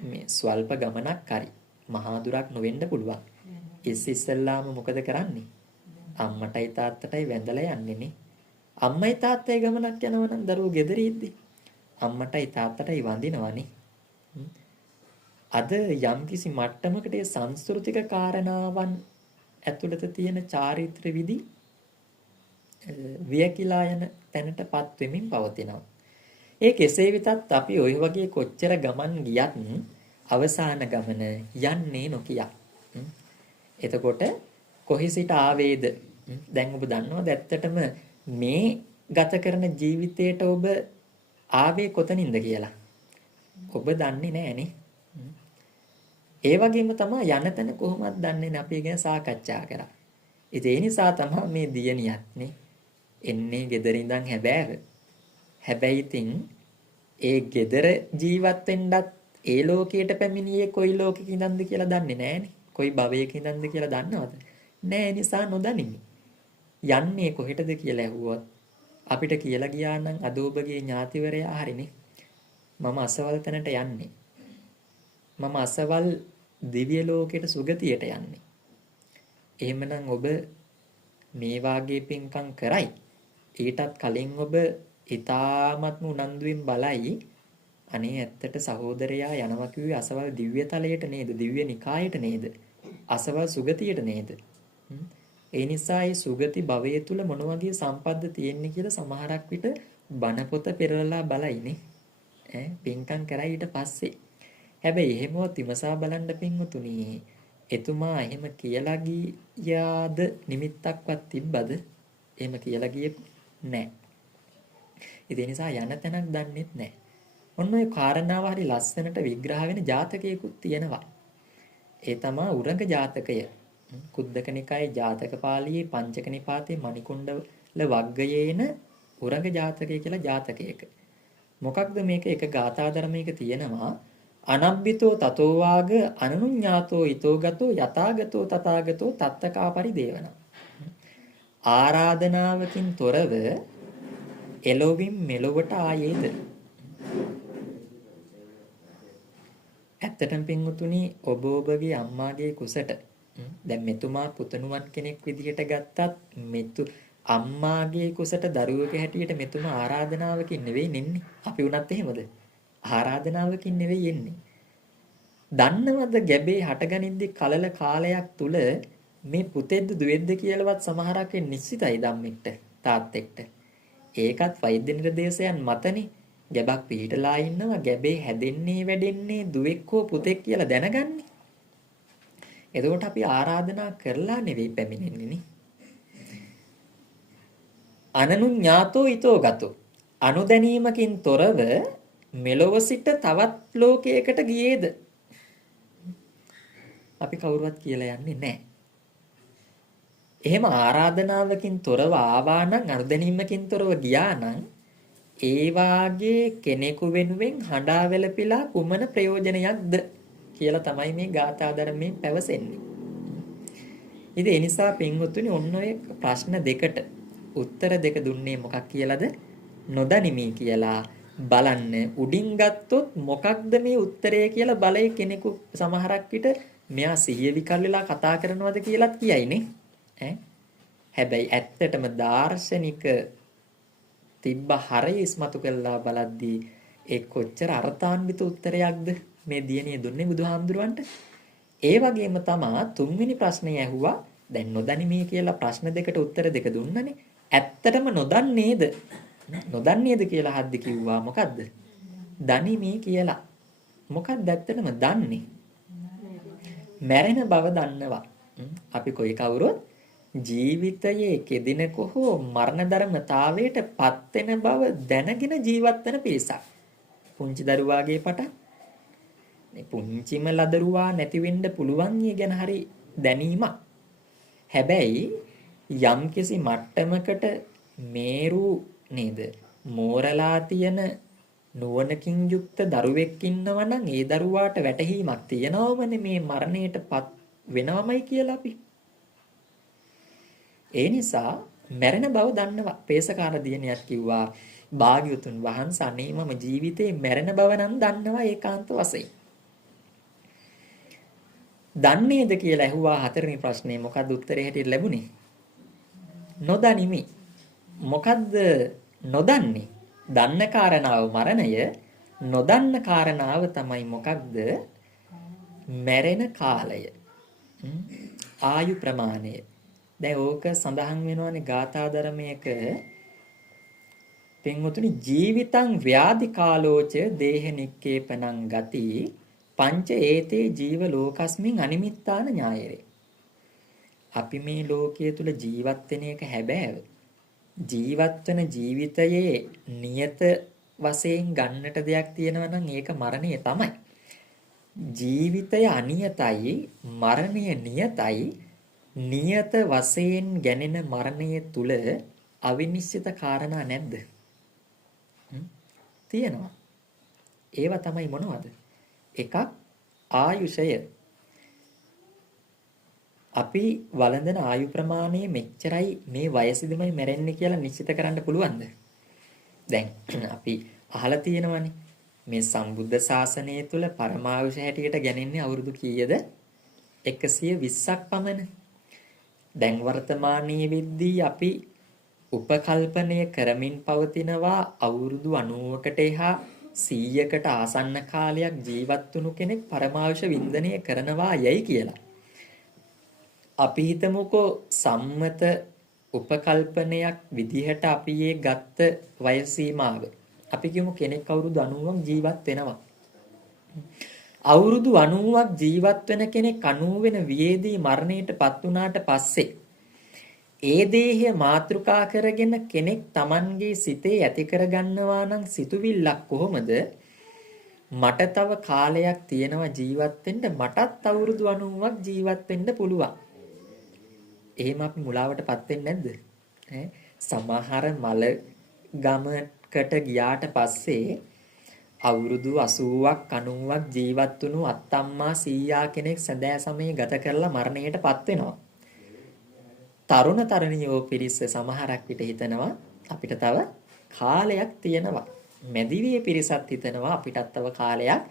මේ ස්වල්ප ගමනක් හරි මහා දුරක් නොවෙන්න පුළුවන්. ඉස්සෙල්ලාම මොකද කරන්නේ? අම්මටයි තාත්තටයි වැඳලා යන්නේනේ. අම්මයි තාත්තයි ගමනක් යනවා නම් දරුවෝ ගෙදර ඉද්දි අම්මටයි තාත්තටයි වඳිනවනේ. අද යම්කිසි මට්ටමකට ඒ සංස්කෘතික කාරණාවන් ඇතුළත තියෙන චාරිත්‍ර විදි වියකිලා යන තැනටපත් වෙමින් පවතිනවා. ඒ කෙසේ වෙතත් අපි ওই වගේ කොච්චර ගමන් ගියත් අවසාන ගමන යන්නේ නොකිය. එතකොට කොහි සිට ආවේද? දැන් ඔබ දන්නවද ඇත්තටම මේ ගත කරන ජීවිතයට ඔබ ආවේ කොතනින්ද කියලා? ඔබ දන්නේ නැහනේ. ඒ වගේම තමයි යන තැන කොහොමද දන්නේ නැහැ අපි ගැන සාකච්ඡා කරා. ඉතින් ඒ නිසා තමයි මේ දියණියත් නේ එන්නේ ගෙදර ඉඳන් හැබැයි ඉතින් ඒ ගෙදර ජීවත් වෙන්නත් ඒ ලෝකයට පැමිණියේ කොයි ලෝකෙක ඉඳන්ද කියලා දන්නේ නැහනේ. කොයි භවයක ඉඳන්ද කියලා දන්නවද? නෑ නිසා නොදනිමි. යන්නේ කොහෙටද කියලා ඇහුවොත් අපිට කියලා ගියා නම් අද ඔබගේ ඥාතිවරයා හරිනේ. මම අසවල් තැනට යන්නේ. මම අසවල් දිව්‍ය ලෝකයට සුගතියට යන්නේ. එහෙමනම් ඔබ මේ වාගේ පින්කම් කරයි. ඊටත් කලින් ඔබ ඊ타ත්ම උනන්දුවෙන් බලයි. අනේ ඇත්තට සහෝදරයා යනවා කිව්වේ අසවල් දිව්‍ය තලයට නේද? දිව්‍ය නිකායට නේද? අසවල් සුගතියට නේද? ඒ නිසා මේ සුගති භවයේ තුල මොන වගේ සම්පත්ද තියෙන්නේ කියලා සමහරක් විට බණ පොත පෙරලලා බලයිනේ. පින්කම් කරයි ඊට පස්සේ. හැබැයි එහෙමවත් විමසා බලන්න පින්වතුනි, එතුමා එහෙම කියලා ගියාද නිමිත්තක්වත් තිබ්බද? එහෙම කියලා ගියේ නැහැ. ඒ නිසා යන තැනක් දන්නෙත් නැහැ. ඔන්න ඔය කාරණාව හරි ලස්සනට විග්‍රහ වෙන ජාතකයකුත් තියෙනවා. ඒ තමයි උරග ජාතකය. කුද්දක නිකායේ ජාතක පාළියේ පංචක නිපාතේ මණිකුණ්ඩල වග්ගයේන උරග ජාතකය කියලා ජාතකයක. මොකක්ද මේක? එක ගාථා ධර්මයක තියෙනවා අනබ්බිතෝ තතෝ වාග අනනුඤ්ඤාතෝ ඊතෝගතෝ යතාගතෝ තථාගතෝ තත්තකා පරිදේවන. ආරාධනාවකින් තොරව එළොවින් මෙලොවට ආයේද. ඇත්තටම පින්වතුනි ඔබ ඔබගේ අම්මාගේ කුසට දැන් මෙතුමා පුතණුවන් කෙනෙක් විදිහට ගත්තත් අම්මාගේ කුසට දරුවෙක් හැටියට මෙතුමා ආරාධනාවකින් නෙවෙයි නෙන්නේ. අපි උනත් එහෙමද? ආරාධනාවකින් නෙවෙයි එන්නේ. දන්නවද ගැබේ හටගනිද්දි කලල කාලයක් තුල මේ පුතෙද්ද දුවෙද්ද කියලාවත් සමහරක් නිශ්චිතයි ධම්මෙක්ට තාත්තෙක්ට. ඒකත් වෛද්‍ය නිර්දේශයන් මතනේ. ගැබක් පිහිටලා ඉන්නවා ගැබේ හැදෙන්නේ වැඩෙන්නේ දුවෙක් හෝ පුතෙක් කියලා දැනගන්නේ. එතකොට අපි ආරාධනා කරලා නෙවෙයි පැමිණෙන්නේ නේ. අනනුඤ්ඤාතෝ ඊතෝ ගතෝ අනුදැනීමකින් තොරව මෙලොව සිට තවත් ලෝකයකට ගියේද? අපි කවුරුවත් කියලා යන්නේ නැහැ. එහෙම ආරාධනාවකින් තොරව ආවා නම් අනුදැනීමකින් තොරව ගියා නම් ඒ වාගේ කෙනෙකු වෙනුවෙන් හඬා වැළපිලා කුමන ප්‍රයෝජනයක්ද කියලා තමයි මේ ගාථා ධර්මයෙන් පැවසෙන්නේ. ඉතින් ඒ නිසා පින්වතුනි ඔන්න ඔය ප්‍රශ්න දෙකට උත්තර දෙක දුන්නේ මොකක් කියලාද? නොදනිමි කියලා බලන්න. උඩින් ගත්තොත් මොකක්ද මේ උත්තරය කියලා බලයි කෙනෙකු සමහරක් විට මෙයා සිහිය විකල් වෙලා කතා කරනවද කියලාත් කියයිනේ. හැබැයි ඇත්තටම දාර්ශනික තිබ්බ හරය ඉස්මතු කළා බලද්දී ඒ කොච්චර අර්ථාන්විත උත්තරයක්ද මේ දියණිය දුන්නේ බුදුහාමුදුරුවන්ට. ඒ වගේම තමා තුන්වෙනි ප්‍රශ්නේ ඇහුවා. දැන් නොදනිමි කියලා ප්‍රශ්න දෙකට උත්තර දෙක දුන්නනේ. ඇත්තටම නොදන්නේද? නොදන්නේද කියලා හද්දි කිව්වා මොකද්ද? දනිමි කියලා. මොකක්ද ඇත්තටම දන්නේ? මැරෙන බව දන්නවා. අපි කොයි කවුරුත් ජීවිතයේ කෙදිනක හෝ මරණ ධර්මතාවයට පත් වෙන බව දැනගෙන ජීවත් වෙන පිරිසක්. පුංචි දරුවාගේ පටන් මේ පුංචිම ලදරුවා නැති වෙන්න පුළුවන් ගැන හරි දැනීමක්. හැබැයි යම්කිසි මට්ටමකට මේරු නේද මෝරලා තියෙන නුවණකින් යුක්ත දරුවෙක් ඉන්නවා නම් ඒ දරුවාට වැටහීමක් තියෙනවමනේ මේ මරණයටපත් වෙනවමයි කියලා අපි. ඒ නිසා මැරෙන බව දන්නවා. පේසකාර දියණියක් කිව්වා භාග්‍යවතුන් වහන්සේ අනේ මම ජීවිතේ මැරෙන බව නම් දන්නවා ඒකාන්ත වශයෙන්. දන්නේද කියලා ඇහුවා හතරවෙනි ප්‍රශ්නේ. මොකද්ද උත්තරේ හැටියට ලැබුණේ? නොදනිමි. මොකද්ද නොදන්නේ? දන්න කාරණාව මරණය, නොදන්න කාරණාව තමයි මොකක්ද? මැරෙන කාලය. ආයු ප්‍රමාණය. දැන් ඕක සඳහන් වෙනවානේ ගාථා ධර්මයක පින්වතුනි ජීවිතං ව්‍යාධි කාලෝච දේහ නික්කේපනං ගති පංච ඒතේ ජීව ලෝකස්මින් අනිමිත්තාන ඥායරේ. අපි මේ ලෝකයේ තුල ජීවත් වෙන එක හැබෑව. ජීවත් වෙන ජීවිතයේ නියත වශයෙන් ගන්නට දෙයක් තියෙනවා නම් ඒක මරණය තමයි. ජීවිතය අනියතයි, මරණය නියතයි. නියත වශයෙන් ගැනෙන මරණය තුල අවිනිශ්චිත කාරණා නැද්ද? තියෙනවා. ඒවා තමයි මොනවද? එකක් ආයුෂය. අපි වළඳන ආයු ප්‍රමාණය මෙච්චරයි මේ වයසෙදිමයි මැරෙන්නේ කියලා නිශ්චිත කරන්න පුළුවන්ද? දැන් අපි අහලා තියෙනවානේ මේ සම්බුද්ධ ශාසනය තුල පරමායුෂ හැටියට ගැනෙන්නේ අවුරුදු කීයද? 120ක් පමණ. දැන් වර්තමානයේ වෙද්දී අපි උපකල්පනය කරමින් පවතිනවා අවුරුදු 90කට එහා 100කට ආසන්න කාලයක් ජීවත් වුණු කෙනෙක් පරමායුෂ වින්දනය කරනවා යයි කියලා. අපි හිතමුකෝ සම්මත උපකල්පනයක් විදිහට අපි ඒ ගත්ත වයස සීමාව. අපි කියමු කෙනෙක් අවුරුදු 90ක් ජීවත් වෙනවා. අවුරුදු 90ක් ජීවත් වෙන කෙනෙක් 90 වෙන වියේදී මරණයටපත් වුණාට පස්සේ ඒ දේහය මාතෘකා කරගෙන කෙනෙක් Tamanගේ සිතේ ඇති කරගන්නවා නම් සිතුවිල්ලක් කොහොමද? මට තව කාලයක් තියෙනවා ජීවත් වෙන්න, මටත් අවුරුදු 90ක් ජීවත් වෙන්න පුළුවන්. එහෙම අපි මුලාවටපත් වෙන්නේ නැද්ද? සමහර මල ගමකට ගියාට පස්සේ අවුරුදු 80ක් 90ක් ජීවත් වුණු අත්තම්මා සීයා කෙනෙක් සදෑ සමයේ ගත කරලා මරණයටපත් වෙනවා. තරුණ තරුණියෝ පිරිස සමහරක් විට හිතනවා අපිට තව කාලයක් තියෙනවා. මැදිවියේ පිරිසත් හිතනවා අපිටත් තව කාලයක්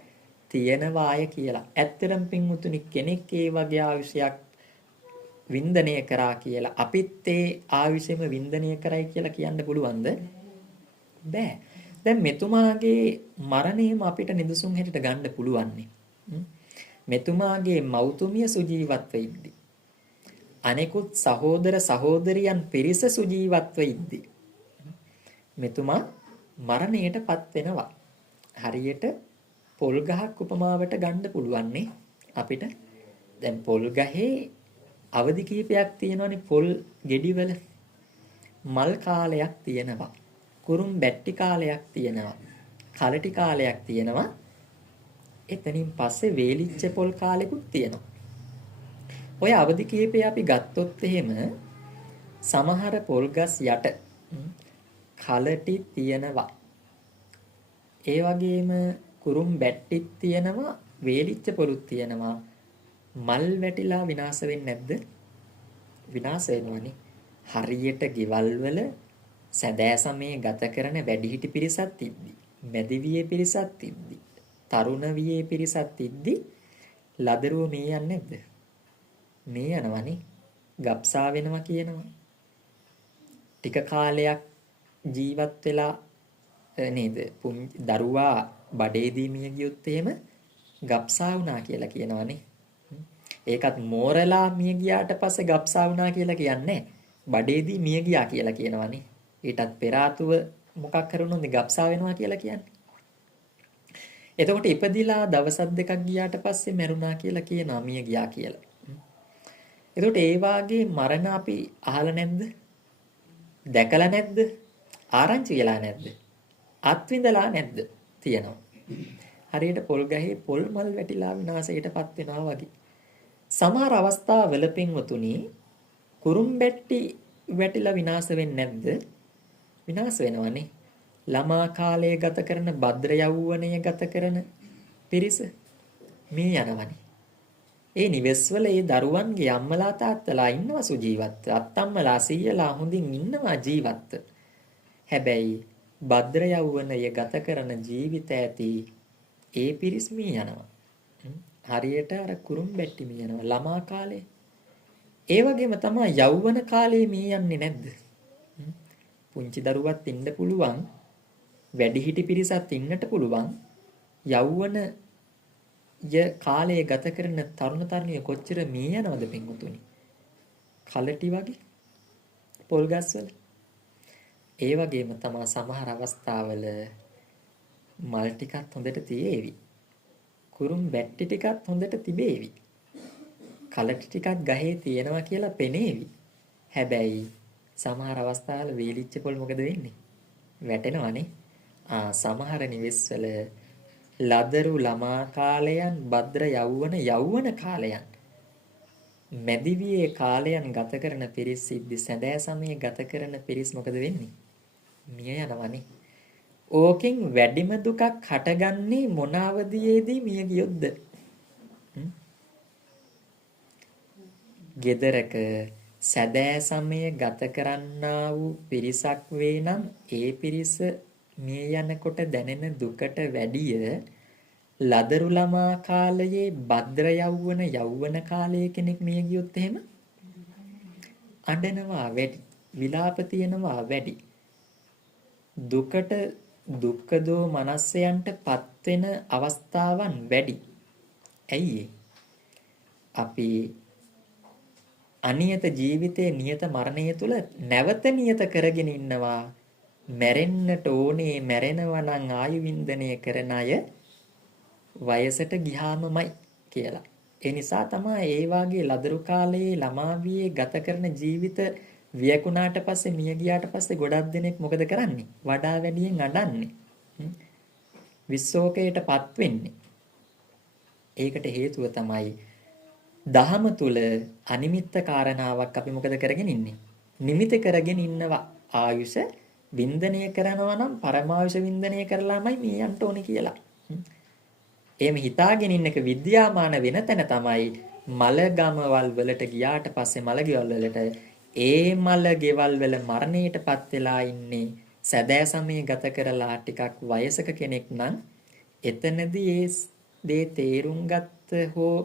තියෙනවාය කියලා. ඇත්තටම පින්වුතුනි කෙනෙක් ඒ වගේ ආයුෂයක් වින්දනය කරා කියලා අපිත් ඒ ආයුෂෙම වින්දනය කරයි කියලා කියන්න පුළුවන්ද? බෑ. දැන් මෙතුමාගේ මරණයම අපිට නිදසුන් හැටියට ගන්න පුළුවන්නේ. මෙතුමාගේ මෞතුමිය සුජීවත්ව ඉද්දි. අනෙකුත් සහෝදර සහෝදරියන් පිරිස සුජීවත්ව ඉද්දි. මෙතුමා මරණයටපත් වෙනවා. හරියට පොල් ගහක් උපමාවට ගන්න පුළුවන්නේ අපිට. දැන් පොල් ගහේ අවදි කීපයක් තියෙනවානේ පොල් ගෙඩිවල. මල් කාලයක් තියෙනවා. කුරුම් බැට්ටි කාලයක් තියෙනවා. කලටි කාලයක් තියෙනවා. එතනින් පස්සේ වේලිච්ච පොල් කාලෙකුත් තියෙනවා. ඔය අවදි කීපය අපි ගත්තොත් එහෙම සමහර පොල් ගස් යට කලටි තියෙනවා. ඒ වගේම කුරුම් බැට්ටිත් තියෙනවා, වේලිච්ච පොලුත් තියෙනවා. මල් වැටිලා විනාශ වෙන්නේ නැද්ද? විනාශ වෙනවනේ. හරියට ගෙවල් වල සදෑ සමයේ ගත කරන වැඩිහිටි පිරිසක් ඉද්දි, මැදිවියේ පිරිසක් ඉද්දි, තරුණ වියේ පිරිසක් ඉද්දි ලදරුව මේ යන්නේ නැද්ද? මේ යනවනේ. ගබ්සා වෙනවා කියනවා. ටික කාලයක් ජීවත් වෙලා නේද? දරුවා බඩේදී මිය ගියොත් එහෙම ගබ්සා වුණා කියලා කියනවනේ. ඒකත් මෝරලා මිය ගියාට පස්සේ ගබ්සා වුණා කියලා කියන්නේ බඩේදී මිය ගියා කියලා කියනවනේ. ඊටත් පෙර ආතුව මොකක් කරුණොත් ගබ්සා වෙනවා කියලා කියන්නේ. එතකොට ඉපදිලා දවස් දෙකක් ගියාට පස්සේ මැරුණා කියලා කියනවා මිය ගියා කියලා. එතකොට ඒ වාගේ මරණ අපි අහලා නැද්ද? දැකලා නැද්ද? ආරංචි වෙලා නැද්ද? අත්විඳලා නැද්ද? තියෙනවා. හරියට පොල් ගහේ පොල් මල් වැටිලා විනාශයටපත් වෙනවා වගේ. සමහර අවස්ථාවල පින්වතුනි කුරුම් බැට්ටි වැටිලා විනාශ වෙන්නේ නැද්ද? විනාශ වෙනවනේ. ළමා කාලයේ ගත කරන භද්‍ර යෞවනය ගත කරන පිරිස මේ යනවනේ. ඒ නිවෙස්වල ඒ දරුවන්ගේ අම්මලා තාත්තලා ඉන්නවා සුජීවත්ව. අත්තම්මලා සීයලා හොඳින් ඉන්නවා ජීවත්ව. හැබැයි භද්‍ර යෞවනය ගත කරන ජීවිත ඇති ඒ පිරිස් මේ යනවා. හරියට අර කුරුම් බැට්ටි මේ යනවා ළමා කාලේ. ඒ වගේම තමයි යෞවන කාලේ මේ යන්නේ නැද්ද? පුංචි දරුවත් ඉන්න පුළුවන්, වැඩිහිටි පිරිසත් ඉන්නට පුළුවන්. යෞවන කාලයේ ගත කරන තරුණ තරුණිය කොච්චර මේ යනවද පින්වතුනි? කලටි වගේ පොල් ගස්වල. ඒ වගේම තමයි සමහර අවස්ථාවල මල් ටිකක් හොඳට තියේවි. කුරුම් බැට්ටි ටිකක් හොඳට තිබේවි. කලටි ටිකක් ගහේ තියෙනවා කියලා පෙනේවි. හැබැයි සමහර අවස්ථාවල වීලිච්ච පොල් මොකද වෙන්නේ? වැටෙනවනේ. සමහර නිවෙස්වල ලදරු ළමා කාලයන්, භද්‍ර යෞවන කාලයන්, මැදිවියේ කාලයන් ගත කරන පිරිස් සිද්ධි සැදෑ සමයේ ගත කරන පිරිස් මොකද වෙන්නේ? මිය යනවනේ. ඕකෙන් වැඩිම දුකක් හටගන්නේ මොන අවදියේදී මිය ගියොත්ද? ගෙදරක සැදෑ සමයේ ගත කරන්නා වූ පිරිසක් වේ නම් ඒ පිරිස මිය යනකොට දැනෙන දුකට වැඩිය ලදරු ළමා කාලයේ භද්‍ර යෞවන කාලයේ කෙනෙක් මිය ගියොත් එහෙම අඬනවා වැඩි, විලාප තියනවා වැඩි. දුකට දුක්ඛදෝ මනස්සයන්ට පත්වෙන අවස්ථාවන් වැඩි. ඇයි අපි අනියත ජීවිතයේ නියත මරණය තුල නැවත නියත කරගෙන ඉන්නවා. මැරෙන්නට ඕනේ, මැරෙනවා නම් ආයු වින්දනය කරන අය වයසට ගියාමමයි කියලා. ඒ නිසා තමයි ඒ වාගේ ලදරු කාලයේ ළමාවියේ ගත කරන ජීවිත වියකුණාට පස්සේ මිය ගියාට පස්සේ ගොඩක් දෙනෙක් මොකද කරන්නේ? වඩා වැඩියෙන් අඬන්නේ. විස්සෝකයටපත් වෙන්නේ. ඒකට හේතුව තමයි දහම තුල අනිමිත්ත කාරණාවක් අපි මොකද කරගෙන ඉන්නේ? නිමිත කරගෙන ඉන්නවා. ආයුෂ වින්දනය කරනවා නම් පරමායුෂ වින්දනය කරලාමයි මේ යන්න ඕනේ කියලා. එහෙම හිතාගෙන ඉන්න එක විද්‍යාමාන වෙන තැන තමයි මලගමවල් වලට ගියාට පස්සේ මලගෙවල් වලට ඒ මලගෙවල් වල මරණයටපත් වෙලා ඉන්නේ සැදෑ සමයේ ගත කරලා ටිකක් වයසක කෙනෙක් නම් එතනදී ඒ දේ තේරුම් ගත්ත හෝ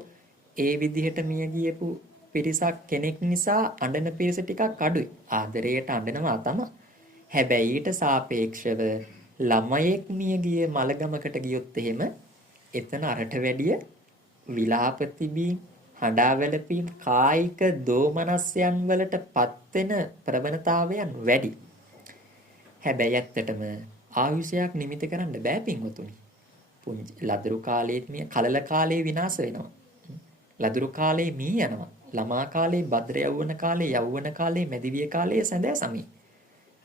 ඒ විදිහට මිය ගියපු පිරිසක් කෙනෙක් නිසා අඬන පිරිස ටිකක් අඩුයි. ආදරයට අඬනවා තමයි. හැබැයි ඊට සාපේක්ෂව ළමයෙක් මිය ගිය මලගමකට ගියොත් එහෙම එතන අරට වැඩිය විලාප තිබීම්, හඬා වැළපීම්, කායික දෝමනස්යන් වලටපත් වෙන ප්‍රවණතාවයන් වැඩි. හැබැයි ඇත්තටම ආයුෂයක් නිමිති කරන්න බෑ පින්වතුනි. පුංචි ලදරු කාලයේත් මිය කලල කාලේ විනාශ වෙනවා. ලදරු කාලේ මිය යනවා. ළමා කාලේ, භද්‍ර යෞවන කාලේ, මැදිවිය කාලේ, සැදෑ සමයේ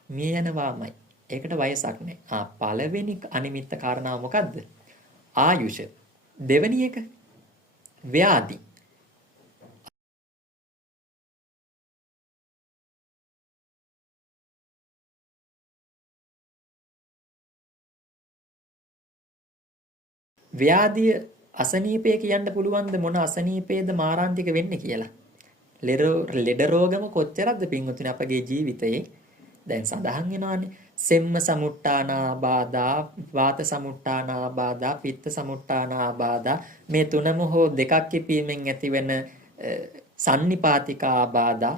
මිය යනවාමයි. ඒකට වයසක් නැහැ. පළවෙනි අනිමිත්ත කාරණාව මොකද්ද? ආයුෂ. දෙවෙනි එක ව්‍යාධි. ව්‍යාධිය අසනීපය කියන්න පුළුවන්ද මොන අසනීපේද මාරාන්තික වෙන්නේ කියලා? ලෙඩ රෝගම කොච්චරක්ද පින්වතුනි අපගේ ජීවිතයේ? දැන් සඳහන් වෙනවානේ සෙම්ම සමුට්ටානාබාධා, වාත සමුට්ටානාබාධා, පිත්ත සමුට්ටානාබාධා, මේ තුනම හෝ දෙකක් කිපීමෙන් ඇතිවෙන සන්නිපාතිකාබාධා,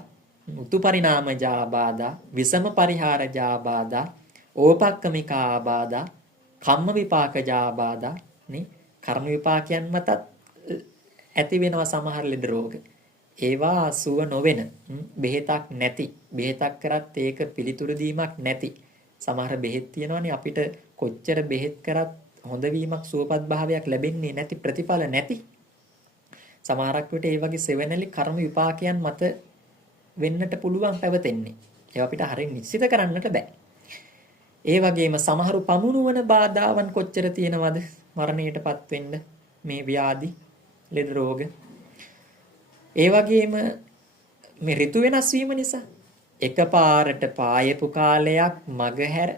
උතුපරිණාමජාබාධා, විසම පරිහාරජාබාධා, ඕපක්කමිකාබාධා, කම්ම විපාකජාබාධා නේ කර්ම විපාකයන් මතත් ඇති වෙනවා සමහර ලෙඩ රෝග. ඒවා සුව නොවන, බෙහෙතක් නැති, බෙහෙතක් කරත් ඒක පිළිතුරු දීමක් නැති. සමහර බෙහෙත් තියෙනවානේ අපිට කොච්චර බෙහෙත් කරත් හොඳ වීමක්, සුවපත් භාවයක් ලැබෙන්නේ නැති, ප්‍රතිඵල නැති. සමහරක් විට ඒ වගේ සෙවණලි කර්ම විපාකයන් මත වෙන්නට පුළුවන් පැවතෙන්නේ. ඒවා අපිට හරියට නිශ්චිත කරන්නට බෑ. ඒ වගේම සමහරු පමුණුවන බාධාවන් කොච්චර තියෙනවද මරණයටපත් වෙන්න මේ ව්‍යාධි, ලෙඩ රෝග. ඒ වගේම මේ ඍතු වෙනස් වීම නිසා එකපාරට පායපු කාලයක් මගහැර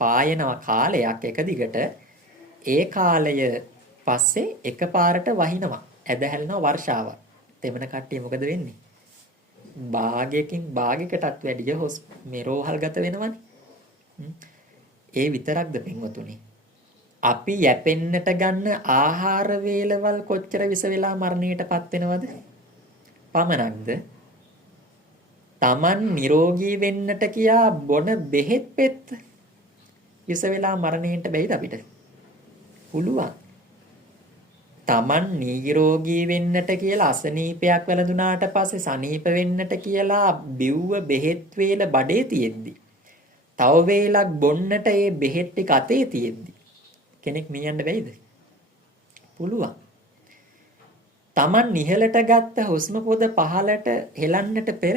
පායනවා කාලයක් එක දිගට ඒ කාලය පස්සේ එකපාරට වහිනවා ඇදහැල්නවා වර්ෂාවක්. තෙමන කට්ටිය මොකද වෙන්නේ? භාගයකින් භාගයකටත් වැඩිය මේ රෝහල් ගත වෙනවනේ. ඒ විතරක්ද පින්වතුනි? අපි යැපෙන්නට ගන්න ආහාර වේලවල් කොච්චර විස වෙලා මරණයටපත් වෙනවද? පමණක්ද? Taman නිරෝගී වෙන්නට කියා බොන බෙහෙත් පෙත්ත විස වෙලා මරණයට බැයිද අපිට? පුළුවන්. Taman නිරෝගී වෙන්නට කියලා අසනීපයක් වැළඳුනාට පස්සේ සනීප වෙන්නට කියලා බිව්ව බෙහෙත් වේල බඩේ තියෙද්දි තව වේලක් බොන්නට ඒ බෙහෙත් ටික අතේ තියෙද්දි කෙනෙක් මියන්න බැයිද? පුළුවන්. Taman නිහලට ගත්ත හුස්ම පොද පහලට හෙලන්නට පෙර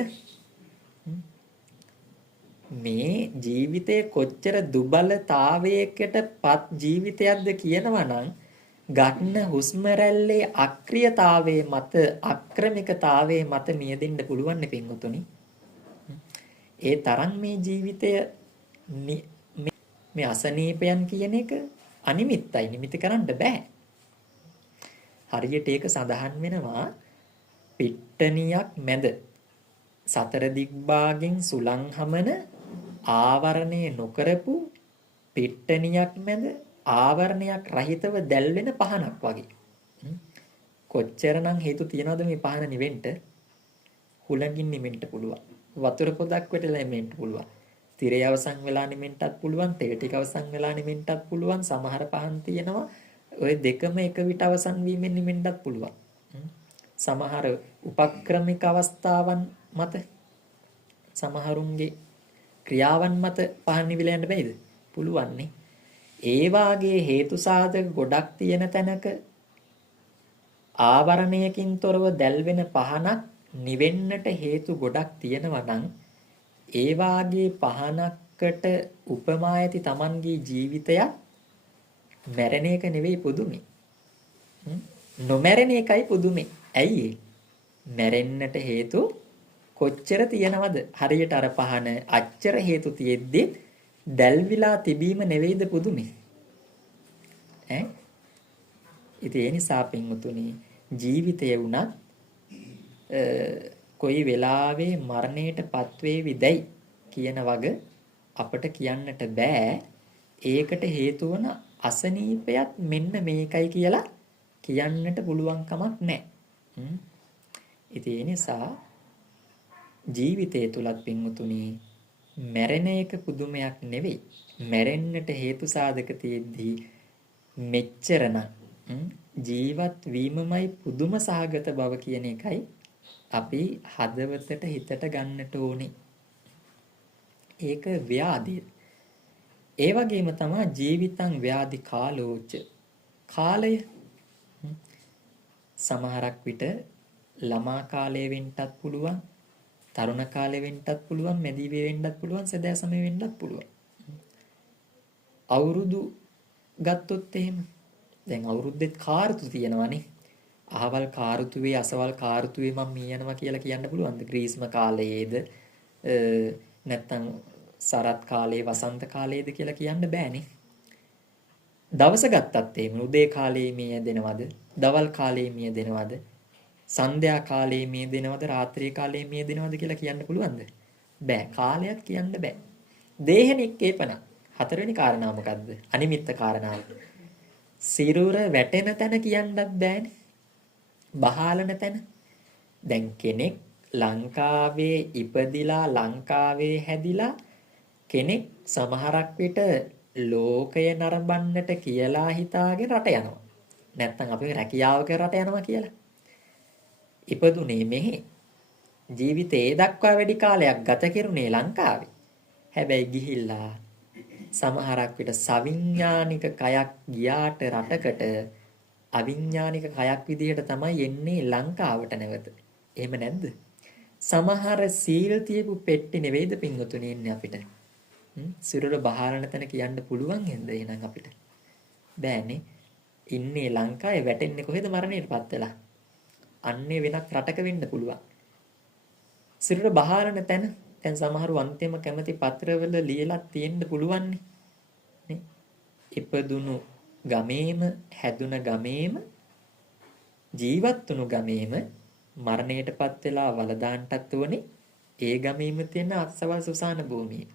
මේ ජීවිතයේ කොච්චර දුබලතාවයකටපත් ජීවිතයක්ද කියනවා නම් ගන්න හුස්ම රැල්ලේ අක්‍රියතාවයේ මත අක්‍රමිකතාවයේ මත මියදෙන්න පුළුවන් නේ පින්වතුනි. ඒ තරම් මේ ජීවිතය මේ අසනීපයන් කියන එක අනිමිත්තයි, නිමිති කරන්න බෑ. හරියට ඒක සඳහන් වෙනවා පිට්ටනියක් මැද සතර දිග්භාගෙන් සුලං හමන ආවරණය නොකරපු පිට්ටනියක් මැද ආවරණයක් රහිතව දැල්වෙන පහනක් වගේ. කොච්චරනම් හේතු තියනවද මේ පහන නිවෙන්න? හුලඟින් නිවෙන්න පුළුවන්. වතුර පොදක් වැටලා නිවෙන්න පුළුවන්. තිරය අවසන් වෙලා නිවෙන්නත් පුළුවන්. තෙල් ටික අවසන් වෙලා නිවෙන්නත් පුළුවන්. සමහර පහන් තියෙනවා ඔය දෙකම එක විට අවසන් වීමෙන් නිවෙන්නත් පුළුවන්. සමහර උපක්‍රමික අවස්ථාවන් මත සමහරුන්ගේ ක්‍රියාවන් මත පහන් නිවිලා යන්න බැයිද? පුළුවන් නේ. ඒ වාගේ හේතු සාධක ගොඩක් තියෙන තැනක ආවරණයකින් තොරව දැල්වෙන පහනක් නිවෙන්නට හේතු ගොඩක් තියෙනවා නම් ඒ වාගේ පහනකට උපමා ඇති Tamanගේ ජීවිතයක් මැරෙන එක නෙවෙයි පුදුමේ. නොමැරෙන එකයි පුදුමේ. ඇයි ඒ? මැරෙන්නට හේතු කොච්චර තියෙනවද? හරියට අර පහන අච්චර හේතු තියෙද්දි දැල්විලා තිබීම නෙවෙයිද පුදුමේ? ඈ? ඉතින් ඒ නිසා පින්වතුනි ජීවිතය වුණත් කොයි වෙලාවේ මරණයටපත් වේවිදයි කියන වග අපට කියන්නට බෑ. ඒකට හේතු වන අසනීපයත් මෙන්න මේකයි කියලා කියන්නට පුළුවන් කමක් නැහැ. ඉතින් ඒ නිසා ජීවිතය තුලත් පින්වතුනි මැරෙන එක පුදුමයක් නෙවෙයි. මැරෙන්නට හේතු සාධක තියෙද්දී මෙච්චරන ජීවත් වීමමයි පුදුම සහගත බව කියන එකයි අපි හදවතට හිතට ගන්නට ඕනේ. ඒක ව්‍යාධිය. ඒ වගේම තමයි ජීවිතං ව්‍යාධි කාලෝච. කාලය සමහරක් විට ළමා කාලය වෙන්නත් පුළුවන්, තරුණ කාලය වෙන්නත් පුළුවන්, මැදි වෙන්නත් පුළුවන්, සදා සමය වෙන්නත් පුළුවන්. අවුරුදු ගත්තොත් එහෙම දැන් අවුරුද්දෙත් කාර්තු තියෙනවානේ. අහවල් කාර්තුවේ අසවල් කාර්තුවේ මම මියනවා කියලා කියන්න පුළුවන්ද? ග්‍රීස්ම කාලයේද නැත්නම් සරත් කාලයේ වසන්ත කාලයේද කියලා කියන්න බෑනේ. දවස ගත්තත් එහෙම උදේ කාලයේ මිය දෙනවද? දවල් කාලයේ මිය දෙනවද? සන්ධ්‍යා කාලයේ මිය දෙනවද? රාත්‍රී කාලයේ මිය දෙනවද කියලා කියන්න පුළුවන්ද? බෑ. කාලයක් කියන්න බෑ. දේහනික්කේපන. හතරවෙනි කාරණාව මොකද්ද? අනිමිත්ත කාරණාව. සිරුර වැටෙන තැන කියන්නත් බෑනේ. බහාලන තැන. දැන් කෙනෙක් ලංකාවේ ඉපදිලා ලංකාවේ හැදිලා කෙනෙක් සමහරක් විට ලෝකය නරඹන්නට කියලා හිතාගෙන රට යනවා. නැත්නම් අපි රැකියාවක රට යනවා කියලා. ඉපදුනේ මෙහි. ජීවිතේ දක්වා වැඩි කාලයක් ගත කෙරුණේ ලංකාවේ. හැබැයි ගිහිල්ලා සමහරක් විට සවිඥානික කයක් ගියාට රටකට අවිඥානික කයක් විදිහට තමයි එන්නේ ලංකාවට නැවත. එහෙම නැද්ද? සමහර සීල් තියපු පෙට්ටි නෙවෙයිද පින්වතුනි එන්නේ අපිට. සිරුර බහාරන තැන කියන්න පුළුවන් හෙන්ද එහෙනම් අපිට? බෑනේ. ඉන්නේ ලංකාවේ වැටෙන්නේ කොහෙද මරණයටපත් වෙලා? අන්නේ වෙනත් රටක වෙන්න පුළුවන්. සිරුර බහාරන තැන දැන් සමහරව අන්තිම කැමැති පත්‍රවල ලියලා තියෙන්න පුළුවන් නේ. ඉපදුණු ගමේම හැදුන ගමේම ජීවත් වුණු ගමේම මරණයටපත් වෙලා වලදාන්ටත් උනේ ඒ ගමේම තියෙන අත්සවල් සුසාන භූමිය.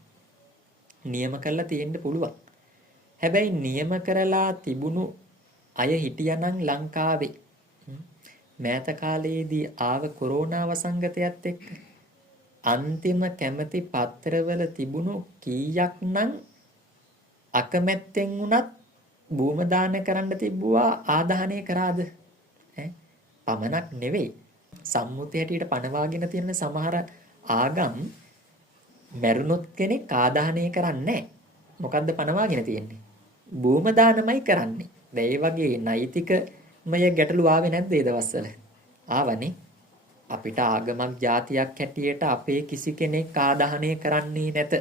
නියම කරලා තියෙන්න පුළුවන්. හැබැයි නියම කරලා තිබුණු අය හිටියානම් ලංකාවේ මෑත කාලයේදී ආව කොරෝනා වසංගතයත් එක්ක අන්තිම කැමැති පත්‍රවල තිබුණු කීයක්නම් අකමැත්තෙන් වුණත් භූම දාන කරන්න තිබුවා ආදාහනය කරාද? පමණක් නෙවෙයි. සම්මුතිය හැටියට පනවාගෙන තියෙන සමහර ආගම් මැරුණොත් කෙනෙක් ආදාහනය කරන්නේ නැහැ. මොකද්ද පනවාගෙන තියෙන්නේ? භූම දානමයි කරන්නේ. දැන් ඒ වගේ නෛතිකමය ගැටලු ආවේ නැද්ද ඒ දවස්වල? ආවනේ. අපිට ආගමක් જાතියක් හැටියට අපේ කිසි කෙනෙක් ආදාහනය කරන්නේ නැත.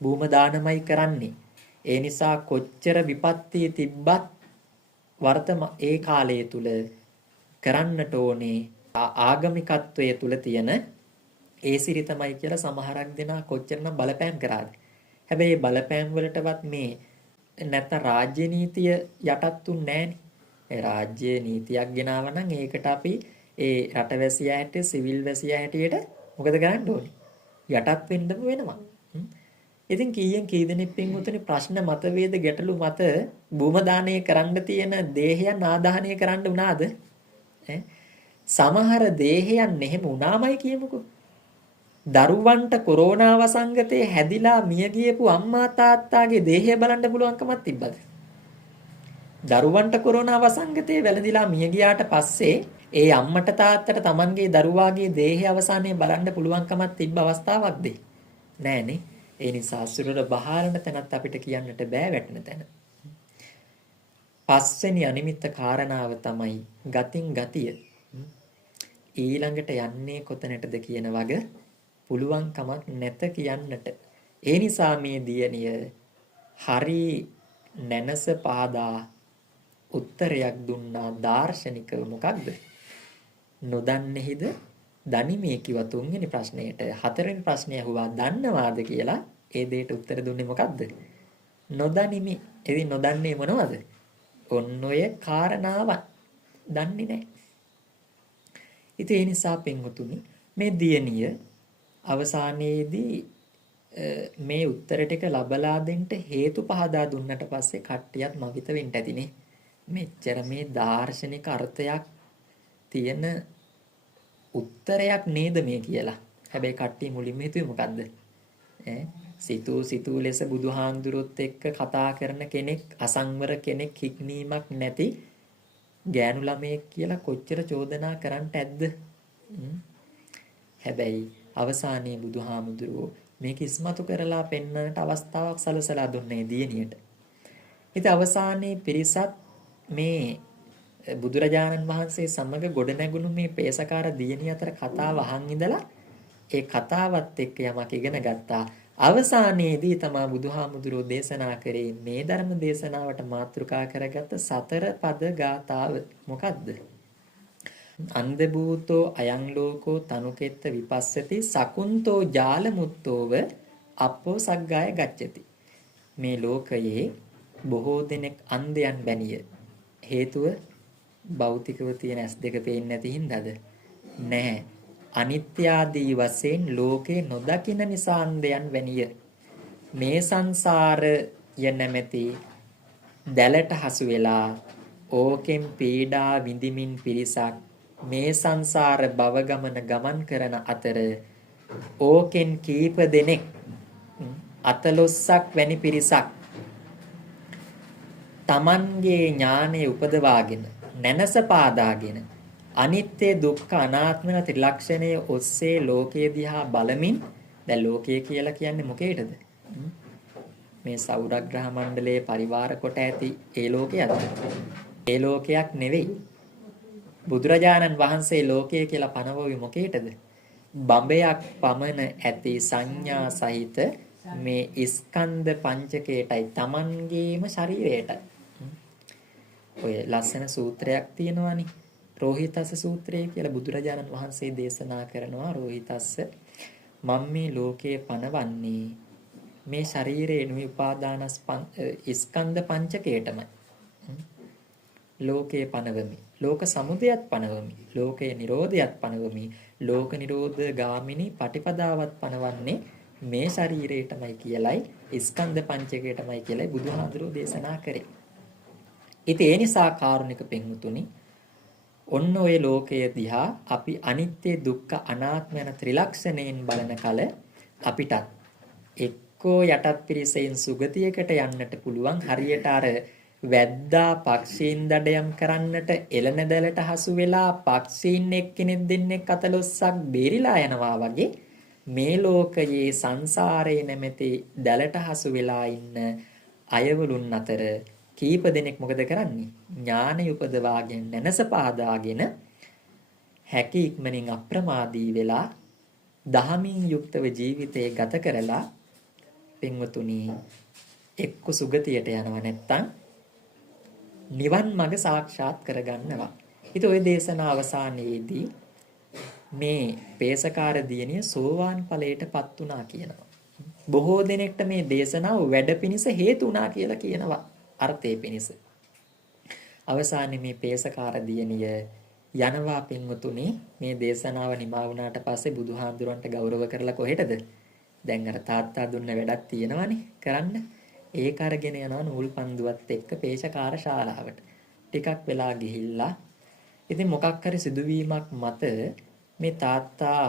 භූම දානමයි කරන්නේ. ඒ නිසා කොච්චර විපත්ති තිබ්බත් ඒ කාලය තුල කරන්නට ඕනේ ආගමිකත්වයේ තුල තියෙන ඒ සිරි තමයි කියලා සමහරක් දෙනා කොච්චරනම් බලපෑම් කරාද. හැබැයි බලපෑම් වලටවත් මේ නැත්නම් රාජ්‍ය නීතිය යටත්ුන්නේ නැහනේ. ඒ රාජ්‍ය නීතියක් ගෙනාව නම් ඒකට අපි ඒ රටවැසියා හැටියට සිවිල් වැසියා හැටියට මොකද කරන්න ඕනේ? යටත් වෙන්නම වෙනවා. ඉතින් කීයෙන් කී දෙනෙක් පින්වතුනි ප්‍රශ්න මතවේද ගැටලු මත භූම දානය කරන්න තියෙන දේහයන් ආදාහනය කරන්න උනාද? සමහර දේහයන් එහෙම උනාමයි කියමුකෝ. දරුවන්ට කොරෝනා වසංගතේ හැදිලා මිය ගියපු අම්මා තාත්තාගේ දේහය බලන්න පුළුවන්කමක් තිබ්බද? දරුවන්ට කොරෝනා වසංගතේ වැළඳිලා මිය ගියාට පස්සේ ඒ අම්මට තාත්තට Tamanගේ දරුවාගේ දේහය අවසානයේ බලන්න පුළුවන්කමක් තිබ්බ අවස්ථාවක්ද? නෑනේ. ඒ නිසා සුරර බහාරන තැනත් අපිට කියන්නට බෑ වැටෙන තැන. පස්වෙනි අනිමිත්ත කාරණාව තමයි ගතින් ගතිය. ඊළඟට යන්නේ කොතැනටද කියන වග පුළුවන් කමක් නැත කියන්නට. ඒ නිසා මේ දියණිය හරි නැනස පාදා උත්තරයක් දුන්නා දාර්ශනිකව. මොකක්ද? නොදන්නේහිද දනිමේ කිව්ව තුන්වෙනි ප්‍රශ්නයට. හතරවෙනි ප්‍රශ්නය අහුවා දන්නවාද කියලා. ඒ දෙයට උත්තර දුන්නේ මොකද්ද? නොදනිමි. එදින් නොදන්නේ මොනවද? ඔන්න ඔය කාරණාවන් දන්නේ නැහැ. ඉතින් ඒ නිසා පින්වතුනි මේ දියණිය අවසානයේදී මේ උත්තර ටික ලබලා දෙන්න හේතු පහදා දුන්නට පස්සේ කට්ටියත් මවිත වෙන්න ඇතිනේ. මෙච්චර මේ දාර්ශනික අර්ථයක් තියෙන උත්තරයක් නේද මේ කියලා. හැබැයි කට්ටිය මුලින්ම හිතුවේ මොකද්ද? සිතූ ලෙස බුදුහාමුදුරුවොත් එක්ක කතා කරන කෙනෙක්, අසංවර කෙනෙක්, හික්මීමක් නැති ගෑනු ළමයෙක් කියලා කොච්චර චෝදනා කරන්නට ඇද්ද? හැබැයි අවසානයේ බුදුහාමුදුරුවෝ මේක ඉස්මතු කරලා පෙන්වන්නට අවස්ථාවක් සලසලා දුන්නේ දියණියට. ඉතින් අවසානයේ පිරිසත් මේ බුදුරජාණන් වහන්සේ සමග ගොඩනැගුණු මේ පේසකාර දියණිය අතර කතාව අහන් ඉඳලා ඒ කතාවත් එක්ක යමක් ඉගෙන ගත්තා. අවසානයේදී තමා බුදුහාමුදුරුවෝ දේශනා කරේ මේ ධර්ම දේශනාවට මාතෘකා කරගත්ත සතර පද ගාථාව. මොකද්ද? අන්ධ භූතෝ අයං ලෝකෝ තනුකෙත්ත විපස්සති සකුන්තෝ ජාලමුත්තෝව අපෝ සග්ගාය ගච්ඡති. මේ ලෝකයේ බොහෝ දෙනෙක් අන්ධයන් බැනිය. හේතුව භෞතිකව තියෙන S2 පේන්නේ නැති හින්දාද? නැහැ. අනිත්‍ය ආදී වශයෙන් ලෝකේ නොදකින නිසා අන්ධයන් වැනිය. මේ සංසාරය නැමැති දැලට හසු වෙලා ඕකෙන් පීඩා විඳිමින් පිරිසක් මේ සංසාර භව ගමන් කරන අතර ඕකෙන් කීප දෙනෙක් අතලොස්සක් වැනි පිරිසක් තමන්ගේ ඥානය උපදවාගෙන නැනස පාදාගෙන අනිත්‍ය දුක්ඛ අනාත්ම ත්‍රිලක්ෂණයේ ඔස්සේ ලෝකයේ දිහා බලමින් දැන් ලෝකය කියලා කියන්නේ මොකේද? මේ සෞරග්‍රහ මණ්ඩලයේ පරිවාර කොට ඇති ඒ ලෝකයක්ද? ඒ ලෝකයක් නෙවෙයි. බුදුරජාණන් වහන්සේ ලෝකය කියලා පනවුවේ මොකේද? බඹයක් පමණ ඇති සංඥා සහිත මේ ස්කන්ධ පංචකයටයි Tamanගේම ශරීරයටයි. ඔය ලස්සන සූත්‍රයක් තියෙනවානේ. රෝහිතස්ස සූත්‍රය කියලා බුදුරජාණන් වහන්සේ දේශනා කරනවා. රෝහිතස්ස මම මේ ලෝකයේ පනවන්නේ මේ ශරීරයේ නුයි උපාදාන ස්කන්ධ පංචකයටමයි. ලෝකයේ පනවමි. ලෝක සමුදයත් පනවමි. ලෝකයේ නිරෝධයත් පනවමි. ලෝක නිරෝධ ගාමිනී පටිපදාවත් පනවන්නේ මේ ශරීරයටමයි කියලයි ස්කන්ධ පංචකයටමයි කියලයි බුදුහාඳුරෝ දේශනා කරේ. ඉතින් ඒ නිසා කාරුණික පින්වුතුනි ඔන්න ඔය ලෝකයේ දිහා අපි අනිත්‍ය දුක්ඛ අනාත්ම යන ත්‍රිලක්ෂණයෙන් බලන කල අපිටත් එක්කෝ යටත් පිරිසෙන් සුගතියකට යන්නට පුළුවන්. හරියට අර වැද්දා පක්ෂීන් දඩයම් කරන්නට එළන දැලට හසු වෙලා පක්ෂීන් එක්කෙනෙක් දෙන්නෙක් අතලොස්සක් බේරිලා යනවා වගේ මේ ලෝකයේ සංසාරේ නැමැති දැලට හසු වෙලා ඉන්න අයවලුන් අතර කීප දෙනෙක් මොකද කරන්නේ? ඥානය උපදවාගෙන නැනස පාදාගෙන හැකි ඉක්මනින් අප්‍රමාදී වෙලා දහමින් යුක්තව ජීවිතය ගත කරලා පින්වතුනි එක්ක සුගතියට යනවා නැත්තම් නිවන් මඟ සාක්ෂාත් කරගන්නවා. ඉතින් ওই දේශනා අවසානයේදී මේ පේසකාර දියණිය සෝවාන් ඵලයටපත් වුණා කියනවා. බොහෝ දෙනෙක්ට මේ දේශනාව වැඩ පිණිස හේතු වුණා කියලා කියනවා අර්ථයේ පිණිස. අවසානයේ මේ පේසකාර දියණිය යනවා පින්වතුනි මේ දේශනාව නිමා වුණාට පස්සේ බුදුහාඳුරන්ට ගෞරව කරලා කොහෙටද? දැන් අර තාත්තා දුන්න වැඩක් තියෙනවනේ කරන්න. ඒක අරගෙන යනවා නූල් පන්දුවත් එක්ක පේශකාර ශාලාවට. ටිකක් වෙලා ගිහිල්ලා ඉතින් මොකක් හරි සිදුවීමක් මත මේ තාත්තා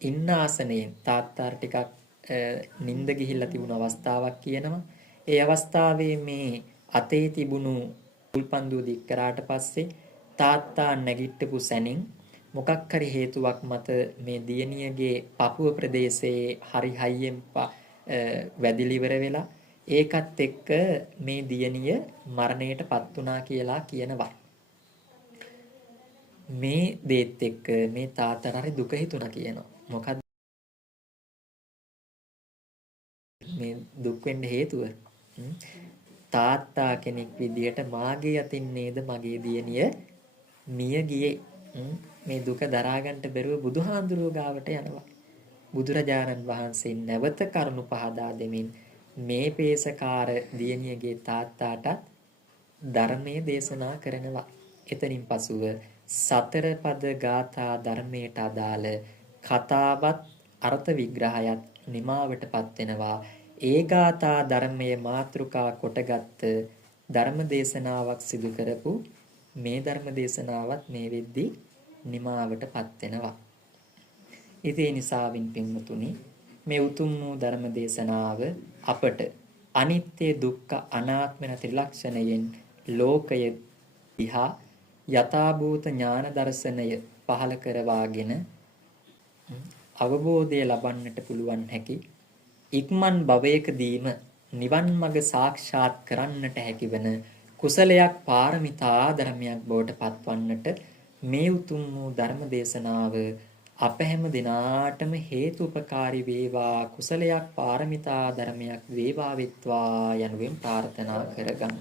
ඉන්න ආසනයේ තාත්තාට ටිකක් නිින්ද ගිහිල්ලා තිබුණ අවස්ථාවක් කියනවා. ඒ අවස්ථාවේ මේ අතේ තිබුණු නූල් පන්දුව දික් කරාට පස්සේ තාත්තා නැගිට්ටපු සැනින් මොකක් හරි හේතුවක් මත මේ දියණියගේ පපුව ප්‍රදේශයේ හරි හයියෙන් වැදිලි ඉවර වෙලා ඒකත් එක්ක මේ දියණිය මරණයටපත් වුණා කියලා කියනවා. මේ දේත් එක්ක මේ තාත්තට හරි දුක හිතුණා කියනවා. මොකද මේ දුක් වෙන්න හේතුව තාත්තා කෙනෙක් විදියට මාගේ අතින් නේද මගේ දියණිය මිය ගියේ. මේ දුක දරා ගන්නට බැරුව බුදුහාඳුරුවෝ ගාවට යනවා. බුදුරජාණන් වහන්සේ නැවත කරුණු පහදා දෙමින් මේ පේසකාර දියණියගේ තාත්තාට ධර්මයේ දේශනා කරනවා. එතනින් පසුව සතර පද ගාථා ධර්මයට අදාළ කතාවත් අර්ථ විග්‍රහයත් නිමාවටපත් වෙනවා. ඒ ගාථා ධර්මයේ මාතෘකා කොටගත් ධර්ම දේශනාවක් සිදු කරපු මේ ධර්ම දේශනාවත් මේ වෙද්දී නිමාවටපත් වෙනවා. ඉතින් නිසාවින් පින්වතුනි මේ උතුම් වූ ධර්ම දේශනාව අපට අනිත්‍ය දුක්ඛ අනාත්ම ත්‍රිලක්ෂණයෙන් ලෝකය දිහා යථාභූත ඥාන දර්ශනය පහළ කරවාගෙන අවබෝධය ලබන්නට පුළුවන් හැකි ඉක්මන් භවයකදීම නිවන් මඟ සාක්ෂාත් කරන්නට හැකිවන කුසලයක් පාරමිතා ධර්මයක් බවට පත්වන්නට මේ උතුම් වූ ධර්ම දේශනාව අප හැම දිනාටම හේතුපකාරී වේවා කුසලයක් පාරමිතා ධර්මයක් වේවා වෙත්වා යනුවෙන් ප්‍රාර්ථනා කරගන්න.